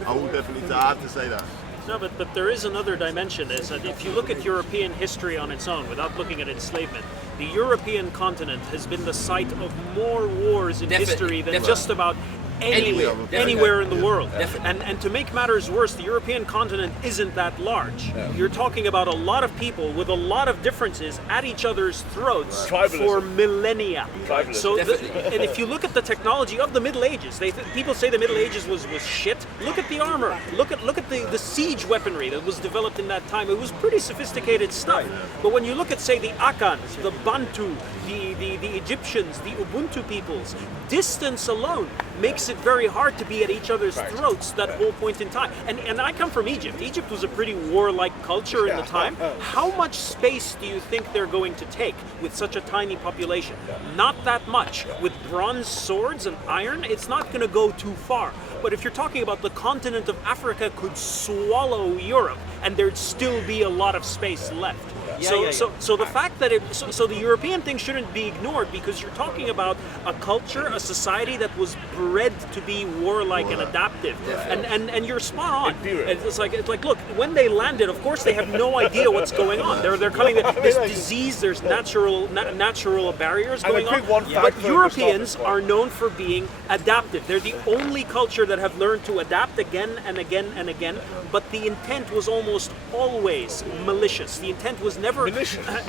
I will definitely say. I have to say that. No, but there is another dimension, is that if you look at European history on its own, without looking at enslavement, the European continent has been the site of more wars in history than just about anywhere in the world. And to make matters worse, the European continent isn't that large. You're talking about a lot of people with a lot of differences at each other's throats for millennia. So, and if you look at the technology of the Middle Ages, people say the Middle Ages was shit. Look at the armor. Look at the siege weaponry that was developed in that time. It was pretty sophisticated stuff. But when you look at, say, the Akans, the Bantu, the Egyptians, the Ubuntu peoples, distance alone makes it very hard to be at each other's throats that whole point in time. And I come from Egypt. Egypt was a pretty warlike culture in the time. How much space do you think they're going to take with such a tiny population? Not that much. With bronze swords and iron, it's not going to go too far. But if you're talking about the continent of Africa could swallow Europe, and there'd still be a lot of space left. Yeah, So the fact that so the European thing shouldn't be ignored, because you're talking about a culture, a society that was bred to be warlike and adaptive, and you're spot on. It's like look, when they landed, of course they have no idea what's going on. They're coming. This disease, there's natural barriers going on. But Europeans are known for being adaptive. They're the only culture that have learned to adapt again and again and again. But the intent was almost always malicious. The intent was never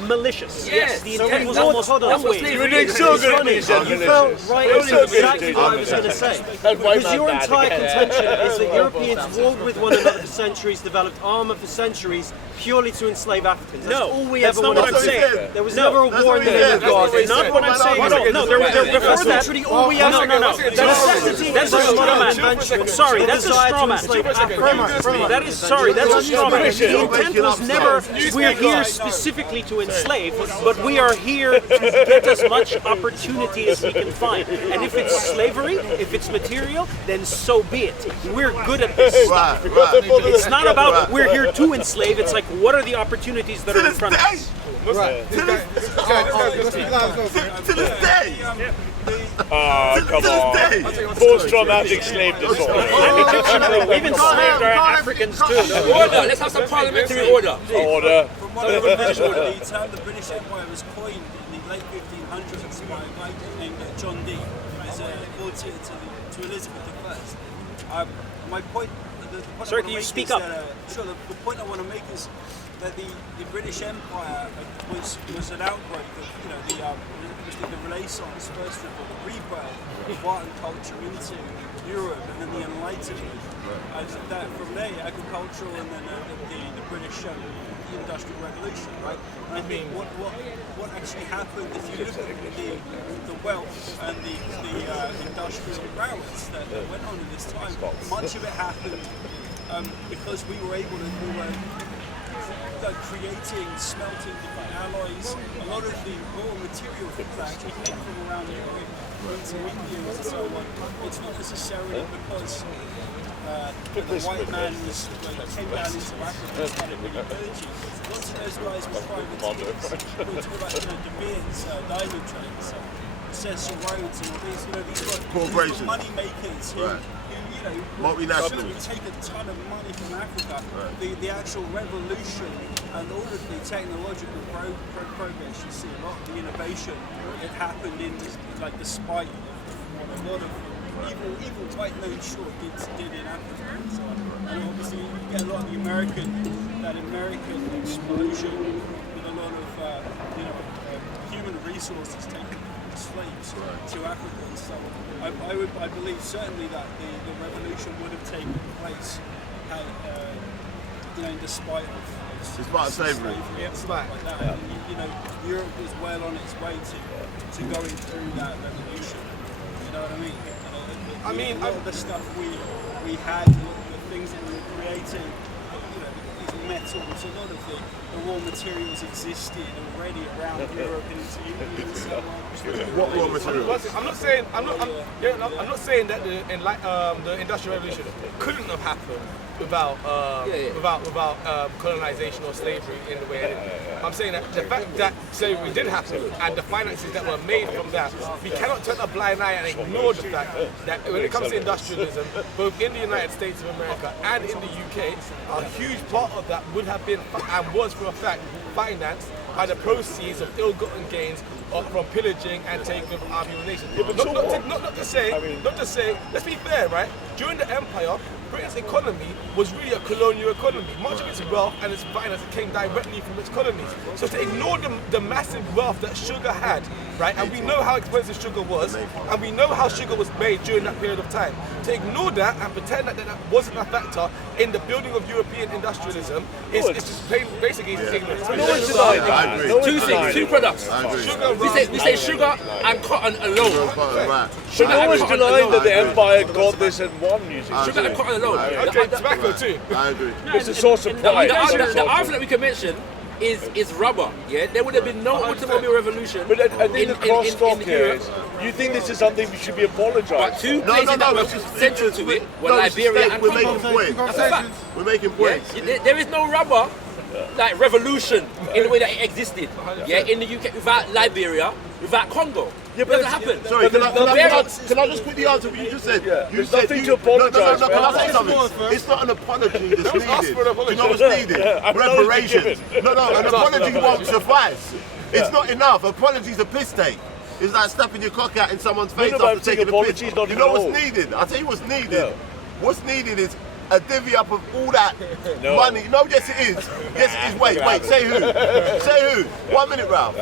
malicious. Yes, the intent was almost always. You were doing so good at these You felt right into exactly what I was going to say. Because your entire contention is that Europeans warred with one another for centuries, developed armour for centuries, purely to enslave Africans. That's all we that's ever not wanted what I'm to saying. say. There was never a war in the name of God. That's not what I'm saying. No, before that. Literally all we ever. No. That's a straw man. Sorry, that's a straw man. That is that's a straw man. The intent was never we're here specifically to enslave, but we are here to get as much opportunity as we can find. And if it's slavery, if it's material, then so be it. We're good at this stuff. It's not about we're here to enslave. It's like, what are the opportunities that are in front of us? Right. To this day. Come on. Post-traumatic slave disorder. We've enslaved our Africans too. Order. Let's have some parliamentary order. Order. The term the British Empire was coined in the late 1500s by a guy named John Dee, who was courtier to Elizabeth I. My point. Sorry, can you speak up? Sure. The point I want to make is that the British Empire was an outgrowth of the Renaissance, first of all, the rebirth of art and culture into Europe, and then the Enlightenment. That from there, agricultural, and then the British the Industrial Revolution, right? And I think what actually happened, if you look at the wealth and the industrial prowess that went on in this time, much of it happened because we were creating, smelting different alloys. A lot of the raw material things actually came from around Europe into India and so on. It's not necessarily because the white man came down into Africa and started really pillaging. Lots of those guys were privateers. We talk about De Beers, diamond trades, Cecil Rhodes, and all these corporations, money makers who multinational. We take a ton of money from Africa. The actual revolution and all of the technological progress, you see a lot of the innovation that happened in despite what a lot of evil white men did in Africa and so on. And obviously you get a lot of that American explosion with a lot of human resources taken from slaves to Africa and so on. I believe certainly that the revolution would have taken place had, despite slavery. Like that. And, Europe was well on its way to going through that revolution. You know what I mean? A lot of the stuff we had, the things that we were creating, these metals, a lot of the raw materials existed already around Europe and into India and so on. What raw materials? I'm not saying that the Industrial Revolution couldn't have happened without colonization or slavery in the way it did. I'm saying that the fact that slavery did happen and the finances that were made from that, we cannot turn a blind eye and ignore the fact that when it comes to industrialism, both in the United States of America and in the UK, a huge part of that would have been and was for a fact financed by the proceeds of ill-gotten gains from pillaging and taking of our nations. Not to say, let's be fair, right? During the empire, Britain's economy was really a colonial economy. Much of its wealth and its finance came directly from its colonies. So to ignore the massive wealth that sugar had, right, and we know how expensive sugar was, and we know how sugar was made during that period of time, to ignore that and pretend that wasn't a factor in the building of European industrialism is just basically ignorance. No one's denying that. Two things, two products. We say sugar and cotton alone. No one's denying that the empire got this and won using sugar and cotton alone. Okay, tobacco too. I agree. It's a source of pride. The argument that we can mention is rubber. Yeah, there would have been no automobile revolution. But I think the crosstalk in here Europe. is, you think this is something we should be apologising But two places that were central to it were Liberia and we're Congo. making points. That's a fact. We're making points. Yeah, there is no rubber like revolution in the way that it existed. Yeah, in the UK without Liberia, without Congo. Yeah, It doesn't happen. Sorry, can I Variants- just quickly answer what you just said? You There's said nothing to apologise No, for. can I say something? It's not an apology that's Don't ask needed. for an Do apology. you know what's needed? Acknowledge Reparations. the No, an apology won't suffice. It's not enough. Apology's a piss take. It's like snapping your cock out in someone's face but I'm after taking saying a piss. apology's not You know even what's all. needed? I'll tell you what's needed. Yeah. What's needed is a divvy up of all that No. money. No, yes it is. Yes it is. Wait, say who? Say who? 1 minute, Ralph.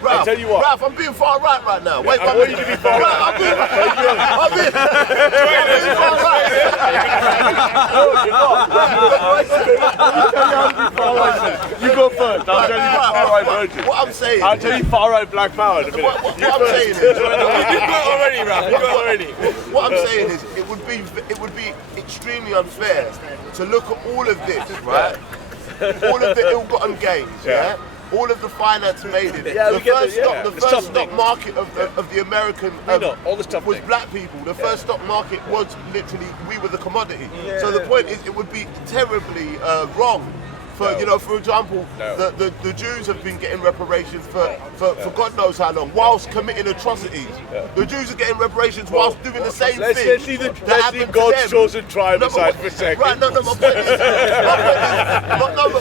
Ralph, tell you what. Ralph, I'm being far right now. Wait, I 1 want you minute. to be far right. I'm being far right. No, you're not. You go first. I'll tell you far right version. What I'm saying. I'll tell you far right black power in a minute. What I'm saying is. You got it already, Ralph. You got it already. What I'm saying is, it would be extremely unfair to look at all of this, right? All of the ill-gotten gains, yeah? All of the finance made in it. Yeah, the we get first the- stock, yeah, the the first stuff stock thing. market of the American all the stuff was thing. black people. The first stock market was literally, we were the commodity. So the point is, it would be terribly wrong. For example, the Jews have been getting reparations for God knows how long, whilst committing atrocities. The Jews are getting reparations whilst doing the same Let's thing. leave that let's happened leave to God's them. chosen tribe No, aside but- for a second. Right, my point is,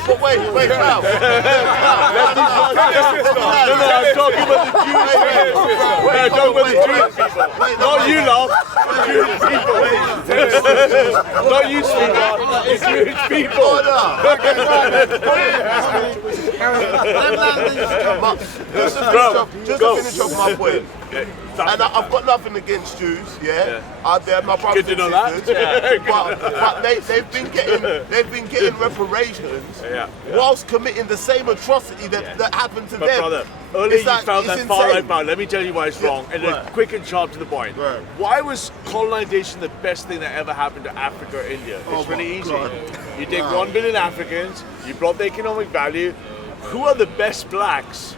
but wait, Ralph. No, I'm talking about the Jewish people. I'm talking about the Jewish people. Not you, love. The Jewish people. Not you, sweetheart. The Jewish people. Just to finish off my point. And I've got nothing against Jews, yeah. They're my brothers Good to know and sisters. that. But they've been getting reparations whilst committing the same atrocity that happened to But them. brother, earlier It's you like- found it's that far insane. right part. Let me tell you why it's wrong, and then Right. quick and sharp to the point. Right. Why was colonization the best thing that ever happened to Africa or India? It's my really easy. God. You take 1 billion Africans, you brought the economic value. Who are the best blacks?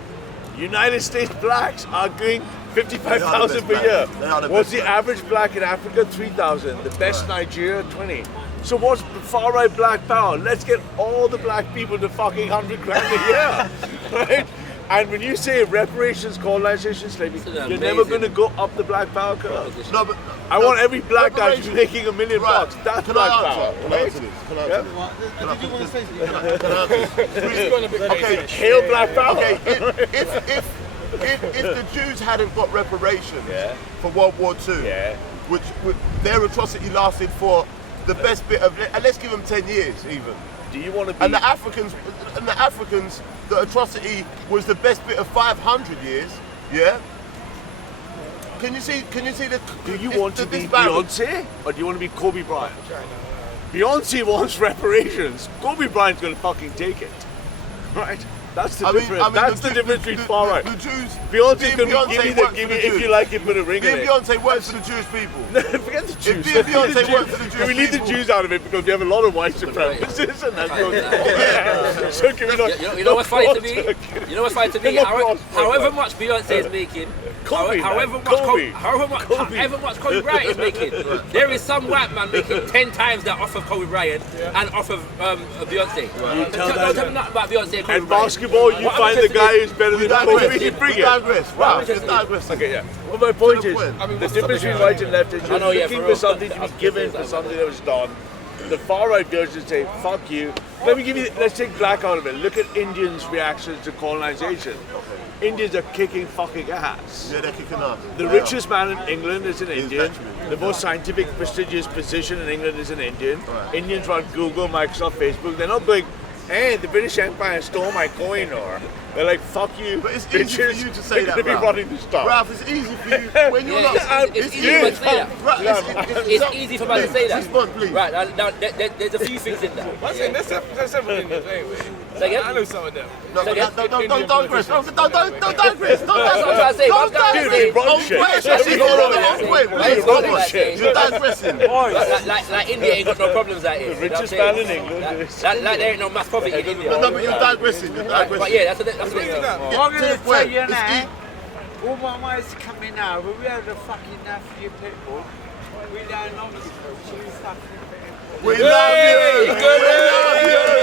United States blacks are doing 55,000 per They are the year. best blacks. They are the What's best the average black in Africa? 3,000. The best Nigeria, 20. So what's far right black power? Let's get all the black people to fucking 100 grand a year, right? And when you say reparations, colonization, slavery, you're never going to go up the black power curve. No, but I want every black guy to be making $1 million bucks. That's Can black I power. answer? Can I answer this? Can I answer this? Did you want to say something? Okay, Hail black power. Okay, if the Jews hadn't got reparations for World War II, which their atrocity lasted for the best bit of, and let's give them 10 years even. Do you want to be? And the Africans, the atrocity was the best bit of 500 years. Yeah. Can you see the? Do you want to be disparity? Beyonce or do you want to be Kobe Bryant? Beyonce wants reparations. Kobe Bryant's going to fucking take it, right? That's the difference. That's the difference between far right. The Jews. Beyonce's going to Beyonce give me works for the if you Jews. like it, put a ring Me in and it. Beyonce works for the Jewish people. Forget the Jews. If Beyonce worked for the Jewish Can we leave the people- Jews out of it because we have a lot of white supremacists and that's good. So can we not? You know what's funny to me? You know what's funny to me? They're not However much Beyonce is making, Kobe, however much Kobe Bryant is making, there is some white man making 10 times that off of Kobe Bryant and off of Beyonce. Don't tell me nothing about Beyonce and Kobe And Bryant. basketball, you What I'm find the interested guy in- who's better than digress. Kobe, you bring We it. digress. Wow, we digress. Okay, yeah. Well, my point is, point. the difference between right and left is you're know, yeah, looking for for real. something to be given for something that was done. The far right version say, fuck you. Let's take black out of it. Look at Indians' reactions to colonization. Indians are kicking fucking ass. Yeah, they're kicking ass. The richest man in England is an Indian. literally. The most scientific, prestigious position in England is an Indian. Right. Indians run Google, Microsoft, Facebook. They're not going, hey, the British Empire stole my coin, or they're like, fuck you. But it's easy for bitches. you to say They're that, gonna be Ralph. running the stuff. Ralph, it's easy for you when you're not. It's easy for me to say that. Right, It's easy for me to say that. Respond, please. Right, now there's a few things in that. Let's have several Indians anyway. Say again? I know some of them. Don't digress. Don't digress. Don't digress. That's what I'm trying to say. Don't digress. You're digressing. Like India ain't got no problems out here. Richest man in England. Like there ain't no mass poverty in India. No, but you're digressing. You're digressing. But yeah, that's the next thing. I'm going to tell you now, all my mates coming now, but we have the fucking African people. We don't know this. We love you. We love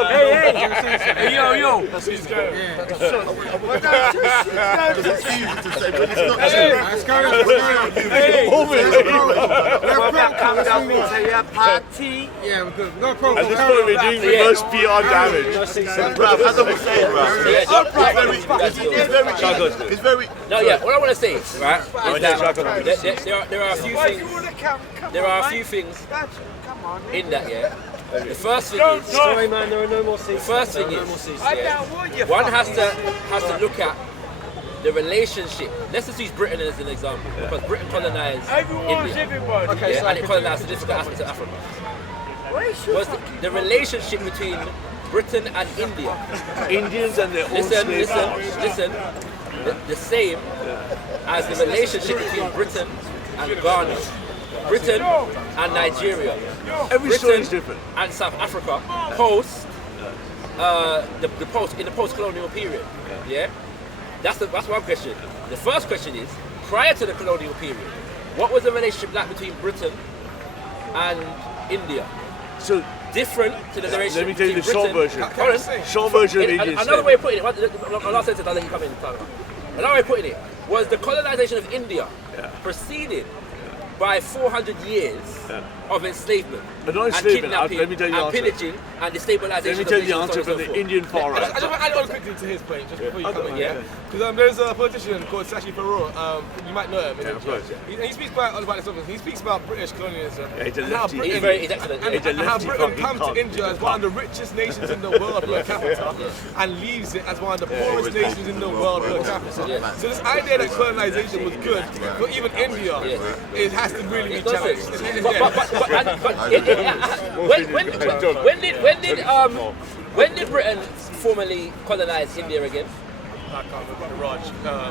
Hey, yo. That's his girl. It's easy to say, but it's not true. Let's go. Come down to your party. Yeah, we're good. No problem. At this point, we're doing reverse PR damage. Bruv, as I was saying, bruv, it's very. No, yeah. What I want to say, right, is that there are a few things. There are a few things in that, yeah. The first thing is, Sorry, man, there are no more seats. the first thing is, yeah, one has to look at the relationship. Let's just use Britain as an example, because Britain colonized India, Okay, yeah, and it colonized significant aspects of Africa. Was the relationship between Britain and India? Indians and their own Listen. The same as the relationship between Britain and Ghana, Britain and Nigeria, Every story is different. and South Africa post in the post-colonial period. Yeah, that's one question. The first question is, prior to the colonial period, what was the relationship like between Britain and India? So different to the relationship. let me tell you the between short Britain- version. Short version of Indian Another way of putting it, my last sentence, I'll let you come in. Another way of putting it was the colonization of India preceded by 400 years of enslavement But not and enslavement, kidnapping let me tell you the and answer. pillaging and destabilization. Let me tell you the answer from the Indian far I right. just want to add on quickly to his point, just before you come in. Yeah. Because there's a politician called Sashi Perot, you might know him. Yeah, of course, He speaks quite about this stuff. He speaks about British colonialism. Yeah, he's a and how lefty. Britain, He's excellent. and, He's a and how lefty Britain fucking comes to cunt. India as one of the richest nations in the world per capita and leaves it as one of the poorest nations in the world per capita. Yeah. So this idea that colonization was good for even India, it has to really be challenged. When did Britain formally colonize India again? I can't remember, Raj.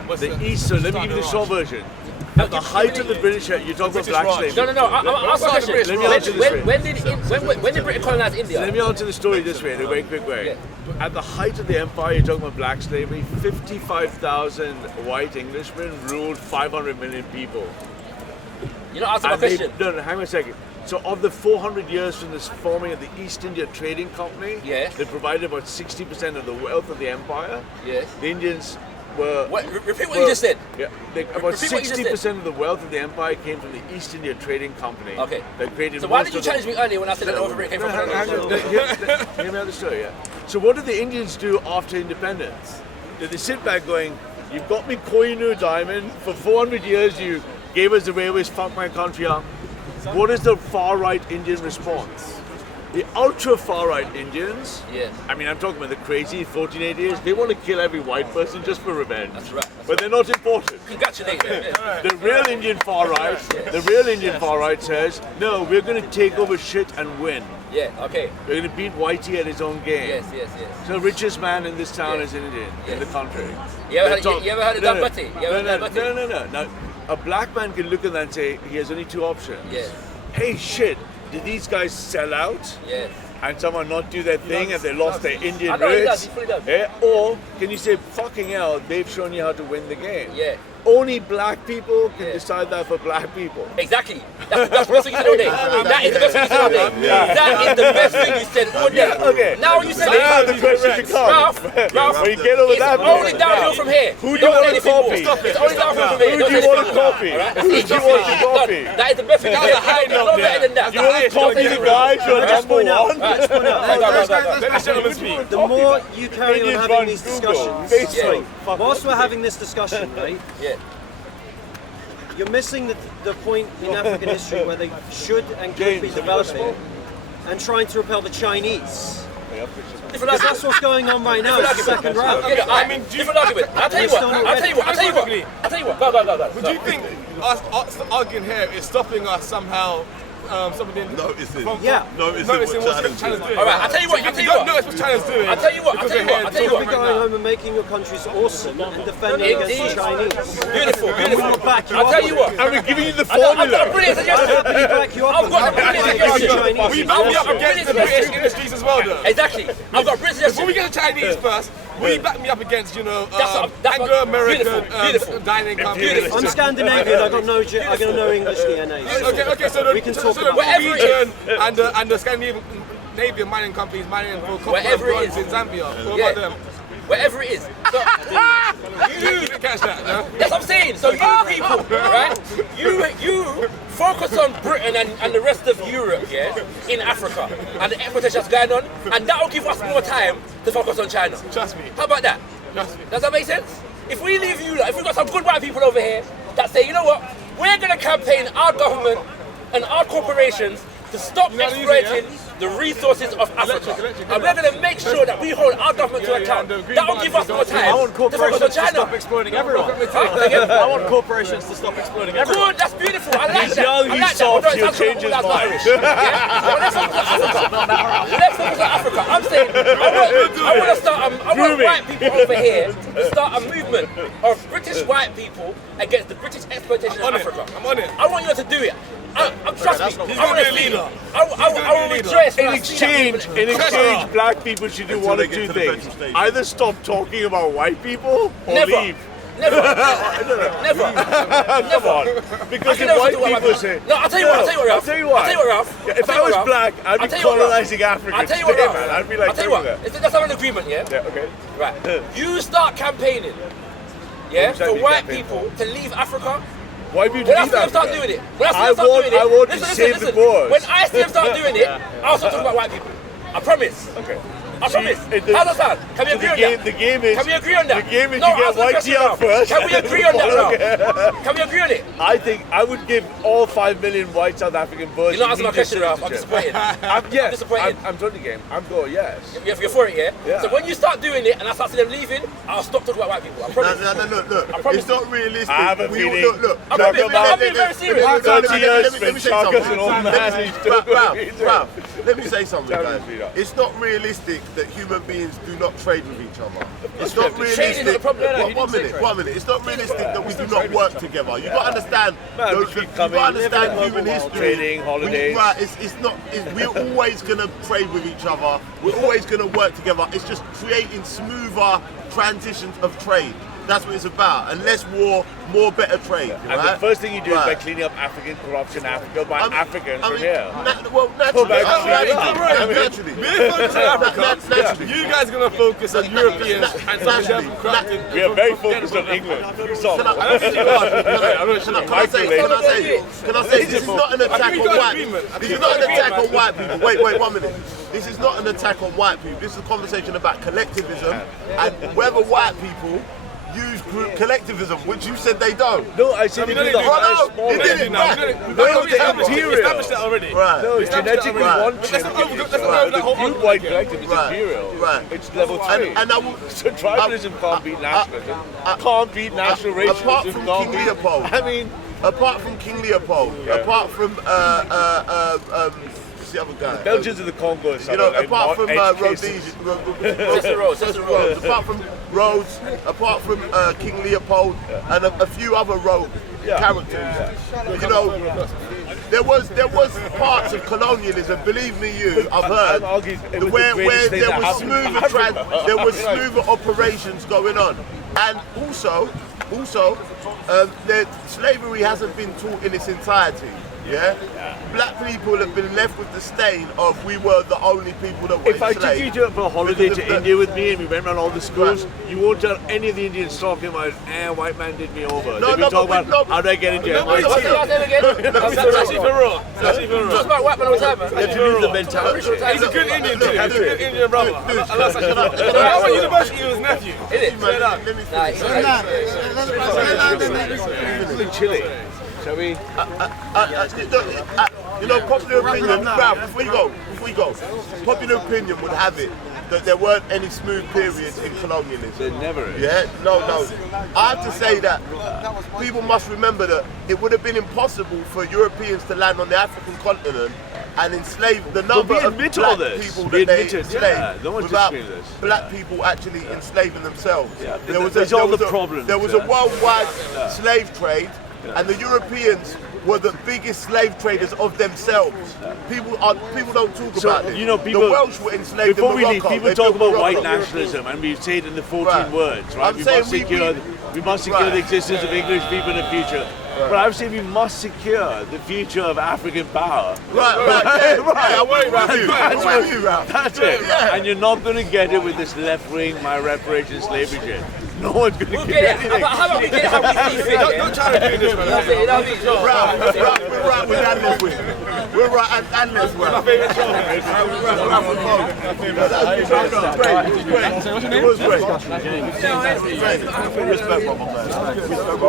What's The East, so let me give you the short version. At the height of the British, you're talking about black slavery. No. I'll ask a question. Let me answer this way. When did Britain colonize India? Let me answer the story this way, in a very quick way. At the height of the empire, you're talking about black slavery, 55,000 white Englishmen ruled 500 million people. You know, answer my And they- question. No, hang on a second. So of the 400 years from this forming of the East India Trading Company, Yes. they provided about 60% of the wealth of the empire. Yes. The Indians were... Repeat what you just said. Yeah, about Repeat what you just 60% of the wealth of the empire came from the East India Trading Company. Okay. That created So why most did you of the- challenge me earlier when I said that over Britain came from Hear me out the story, yeah. So what did the Indians do after independence? Did they sit back going, you've got me Kohinoor diamond, for 400 years you gave us the railways, fuck my country up. What is the far-right Indian response? The ultra-far-right Indians, I mean, I'm talking about the crazy 1480s, they want to kill every white person just for revenge. That's right. But they're not important. Congratulations. The real Indian far-right, the real Indian far-right says, no, we're going to take over shit and win. Yeah, okay. We're going to beat Whitey at his own game. Yes. So the richest man in this town is Indian, in the country. You ever heard of Dambati? No. Now, a black man can look at that and say, he has only two options. Yes. Hey, shit, did these guys sell out? Yes. And someone not do their thing and they lost their Indian I know he roots? does, he fully does. Yeah? Or can you say, fucking hell, they've shown you how to win the game? Yeah. Only black people can decide that for black people. Exactly. That's the best thing you said all day. That is the best thing you said all day. That is the best thing you said all day. Okay. Now you said Now the it. question becomes, Ralph, when you get over it's that only point, downhill from here. who do you want to copy? It's only downhill from here. Who do you want to copy? Alright? Who do you want to copy? That is the best thing you said. No better than that. You want to copy the guys who are number one? The more you carry on having these discussions, whilst we're having this discussion, right? Yeah. You're missing the point in African history where they should and could be developing and trying to repel the Chinese. That's what's going on right now. It's the second round. I mean, different argument. I'll tell you what. Go. Would you think us arguing here is stopping us somehow? Somebody noticing. Noticing what China's doing. All right, I'll tell you what. Notice what China's doing. I'll tell you what. You'll be going home and making your countries awesome and defending against the Chinese. Beautiful. I'll tell you what. And we're giving you the formula. I've got a brilliant suggestion. I've got a brilliant suggestion. We back me up against the British industries as well, though. Exactly. I've got a brilliant suggestion. Before we get the Chinese first, will you back me up against, that's Anglo-American dining companies? I'm Scandinavian. I got no English DNA. Okay. So we can talk about Norwegian and the Scandinavian mining companies mining for copper in Zambia. What about them? Wherever it is. So, you didn't catch that, no? That's what I'm saying. So you people, right? You focus on Britain and the rest of Europe, yeah, in Africa, and the exploitation that's going on, and that will give us more time to focus on China. Trust me. How about that? Trust me. Does that make sense? If we leave you, if we've got some good white people over here that say, you know what, we're going to campaign our government and our corporations to stop exploiting the resources of Africa. And we're going to make sure that we hold our government to account. That will give us more time I want corporations to stop exploiting everyone. I want corporations to stop exploiting everyone. Good, that's beautiful. I like He's that. young, he's soft, he'll change his mind. Let's focus on Africa. I'm saying, I want white people over here to start a movement of British white people against the British exploitation of Africa. I'm on it. I want you to do it. Trust me, I want to see it. I will rejoice In exchange, black people should do one of two things. Either stop talking about white people or leave. Never. Because if white people say... No, I'll tell you what, Ralph. If I was black, I'd be colonizing Africa. I'll tell you what, Ralph. I'd be like, I'll tell you what. Let's have an agreement, yeah? Yeah, okay. Right. You start campaigning, yeah, for white people to leave Africa. White people When I see them start doing it, I want to save the boys. When I see them start doing it, I'll start talking about white people. I promise. Okay. I promise. How's that sound? Can we agree on that? The game is... Can we agree on that? The game is you get whitey out first. Can we agree on that, Ralph? Can we agree on it? I think I would give all 5 million white South African boys... You're not answering my question, Ralph. I'm disappointed. Yes, disappointed. I'm totally game. I'm going, yes. You're for it, yeah? So when you start doing it and I start seeing them leaving, I'll stop talking about white people. I promise. No, look. I promise. It's not realistic. I have a feeling. Look. I'm being very serious. 30 years, Chaka's an old man. Ralph, let me say something, guys. It's not realistic that human beings do not trade with each other. It's not realistic. One minute. It's not realistic that we do not work together. You got to understand. You got to understand human history. Trading, holidays. We're always going to trade with each other. We're always going to work together. It's just creating smoother transitions of trade. That's what it's about. And less war, more better trade. And the first thing you do is by cleaning up African corruption, Africa by Africans from here. Naturally. We're focusing on Africa. You guys are going to focus on Europeans and we are very focused on England. Can I say this is not an attack on white people. This is not an attack on white people. Wait 1 minute. This is not an attack on white people. This is a conversation about collectivism and whether white people use group collectivism, which you said they don't. No, I said they do that. They did it now. We established that already. Right. No, it's genetically one chip. The group white collective is imperial. Right. It's level 3. So tribalism can't beat nationalism. Can't beat national racialism. Apart from King Leopold. I mean, apart from King Leopold. Apart from the other guy. Belgians of the Congo. Apart from Rhodes, apart from Rhodes, apart from King Leopold, and a few other rogue characters. You know, there was parts of colonialism. Believe me, I've heard where there was smoother operations going on, and also, slavery hasn't been taught in its entirety. Yeah? Black people have been left with the stain of we were the only people that were If I took you for a holiday to India with me and we went around all the schools, you won't tell any of the Indians talking about, white man did me over. They'll be talking about, how do I get into MIT? That's actually for real. Just about white man all the time, man. You have to lose the mentality. He's a good Indian too. He's a good Indian brother. What university was his nephew? Is it? Chile. Shall we? You know, popular opinion, before we go, popular opinion would have it that there weren't any smooth periods in colonialism. There never is. Yeah, no. I have to say that people must remember that it would have been impossible for Europeans to land on the African continent and enslave the number of black people that they enslaved without black people actually enslaving themselves. Yeah, there was a worldwide slave trade, and the Europeans were the biggest slave traders of themselves. People don't talk about this. You know, people, the Welsh were enslaved before in we Morocco. leave, people talk about white nationalism, and we say it in the 14 words, right? We must secure the existence of English people in the future. But I would say we must secure the future of African power. That's it. Yeah. And you're not going to get it with this left-wing, my reparations, slavery shit. No one's going to get anything. How about we get it how we see fit? Don't try to do this, man. We're right with Anna's with. We're right at Anna's with. My favourite song. It was great. Respect, my man.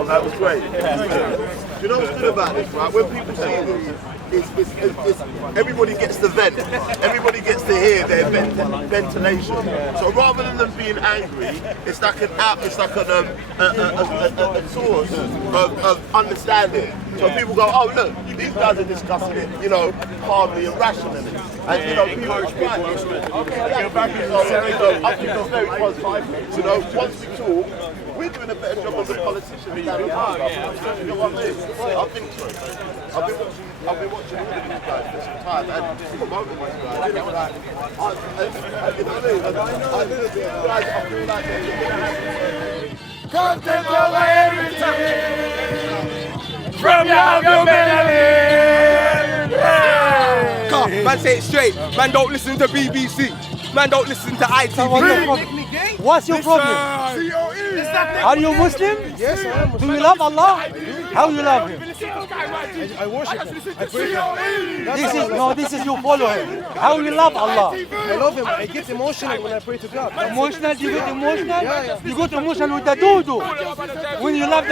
That was great. You know what's good about this, right? When people see this, it's everybody gets to vent. Everybody gets to hear their ventilation. So rather than them being angry, it's like a source of understanding. So people go, oh look, these guys are discussing it, you know, calmly and rationally. And you know, people are right. I think it's very positive. You know, once we talk, we're doing a better job of the politicians than the past. You know what I mean? I think so. I've been watching all of these guys for some time and promoting these guys. You know what I mean? I feel like they're Content over everything from your humanity. Man, say it straight. Man, don't listen to BBC. Man, don't listen to ITV. What's your problem? Are you Muslim? Yes, I am Do you love Allah? How you love Him? I worship Him. I pray This is you follow Him. How you love Allah? I love Him. I get emotional when I pray to God. Emotional? You get emotional? Yeah. You get emotional with the doo-doo. When you love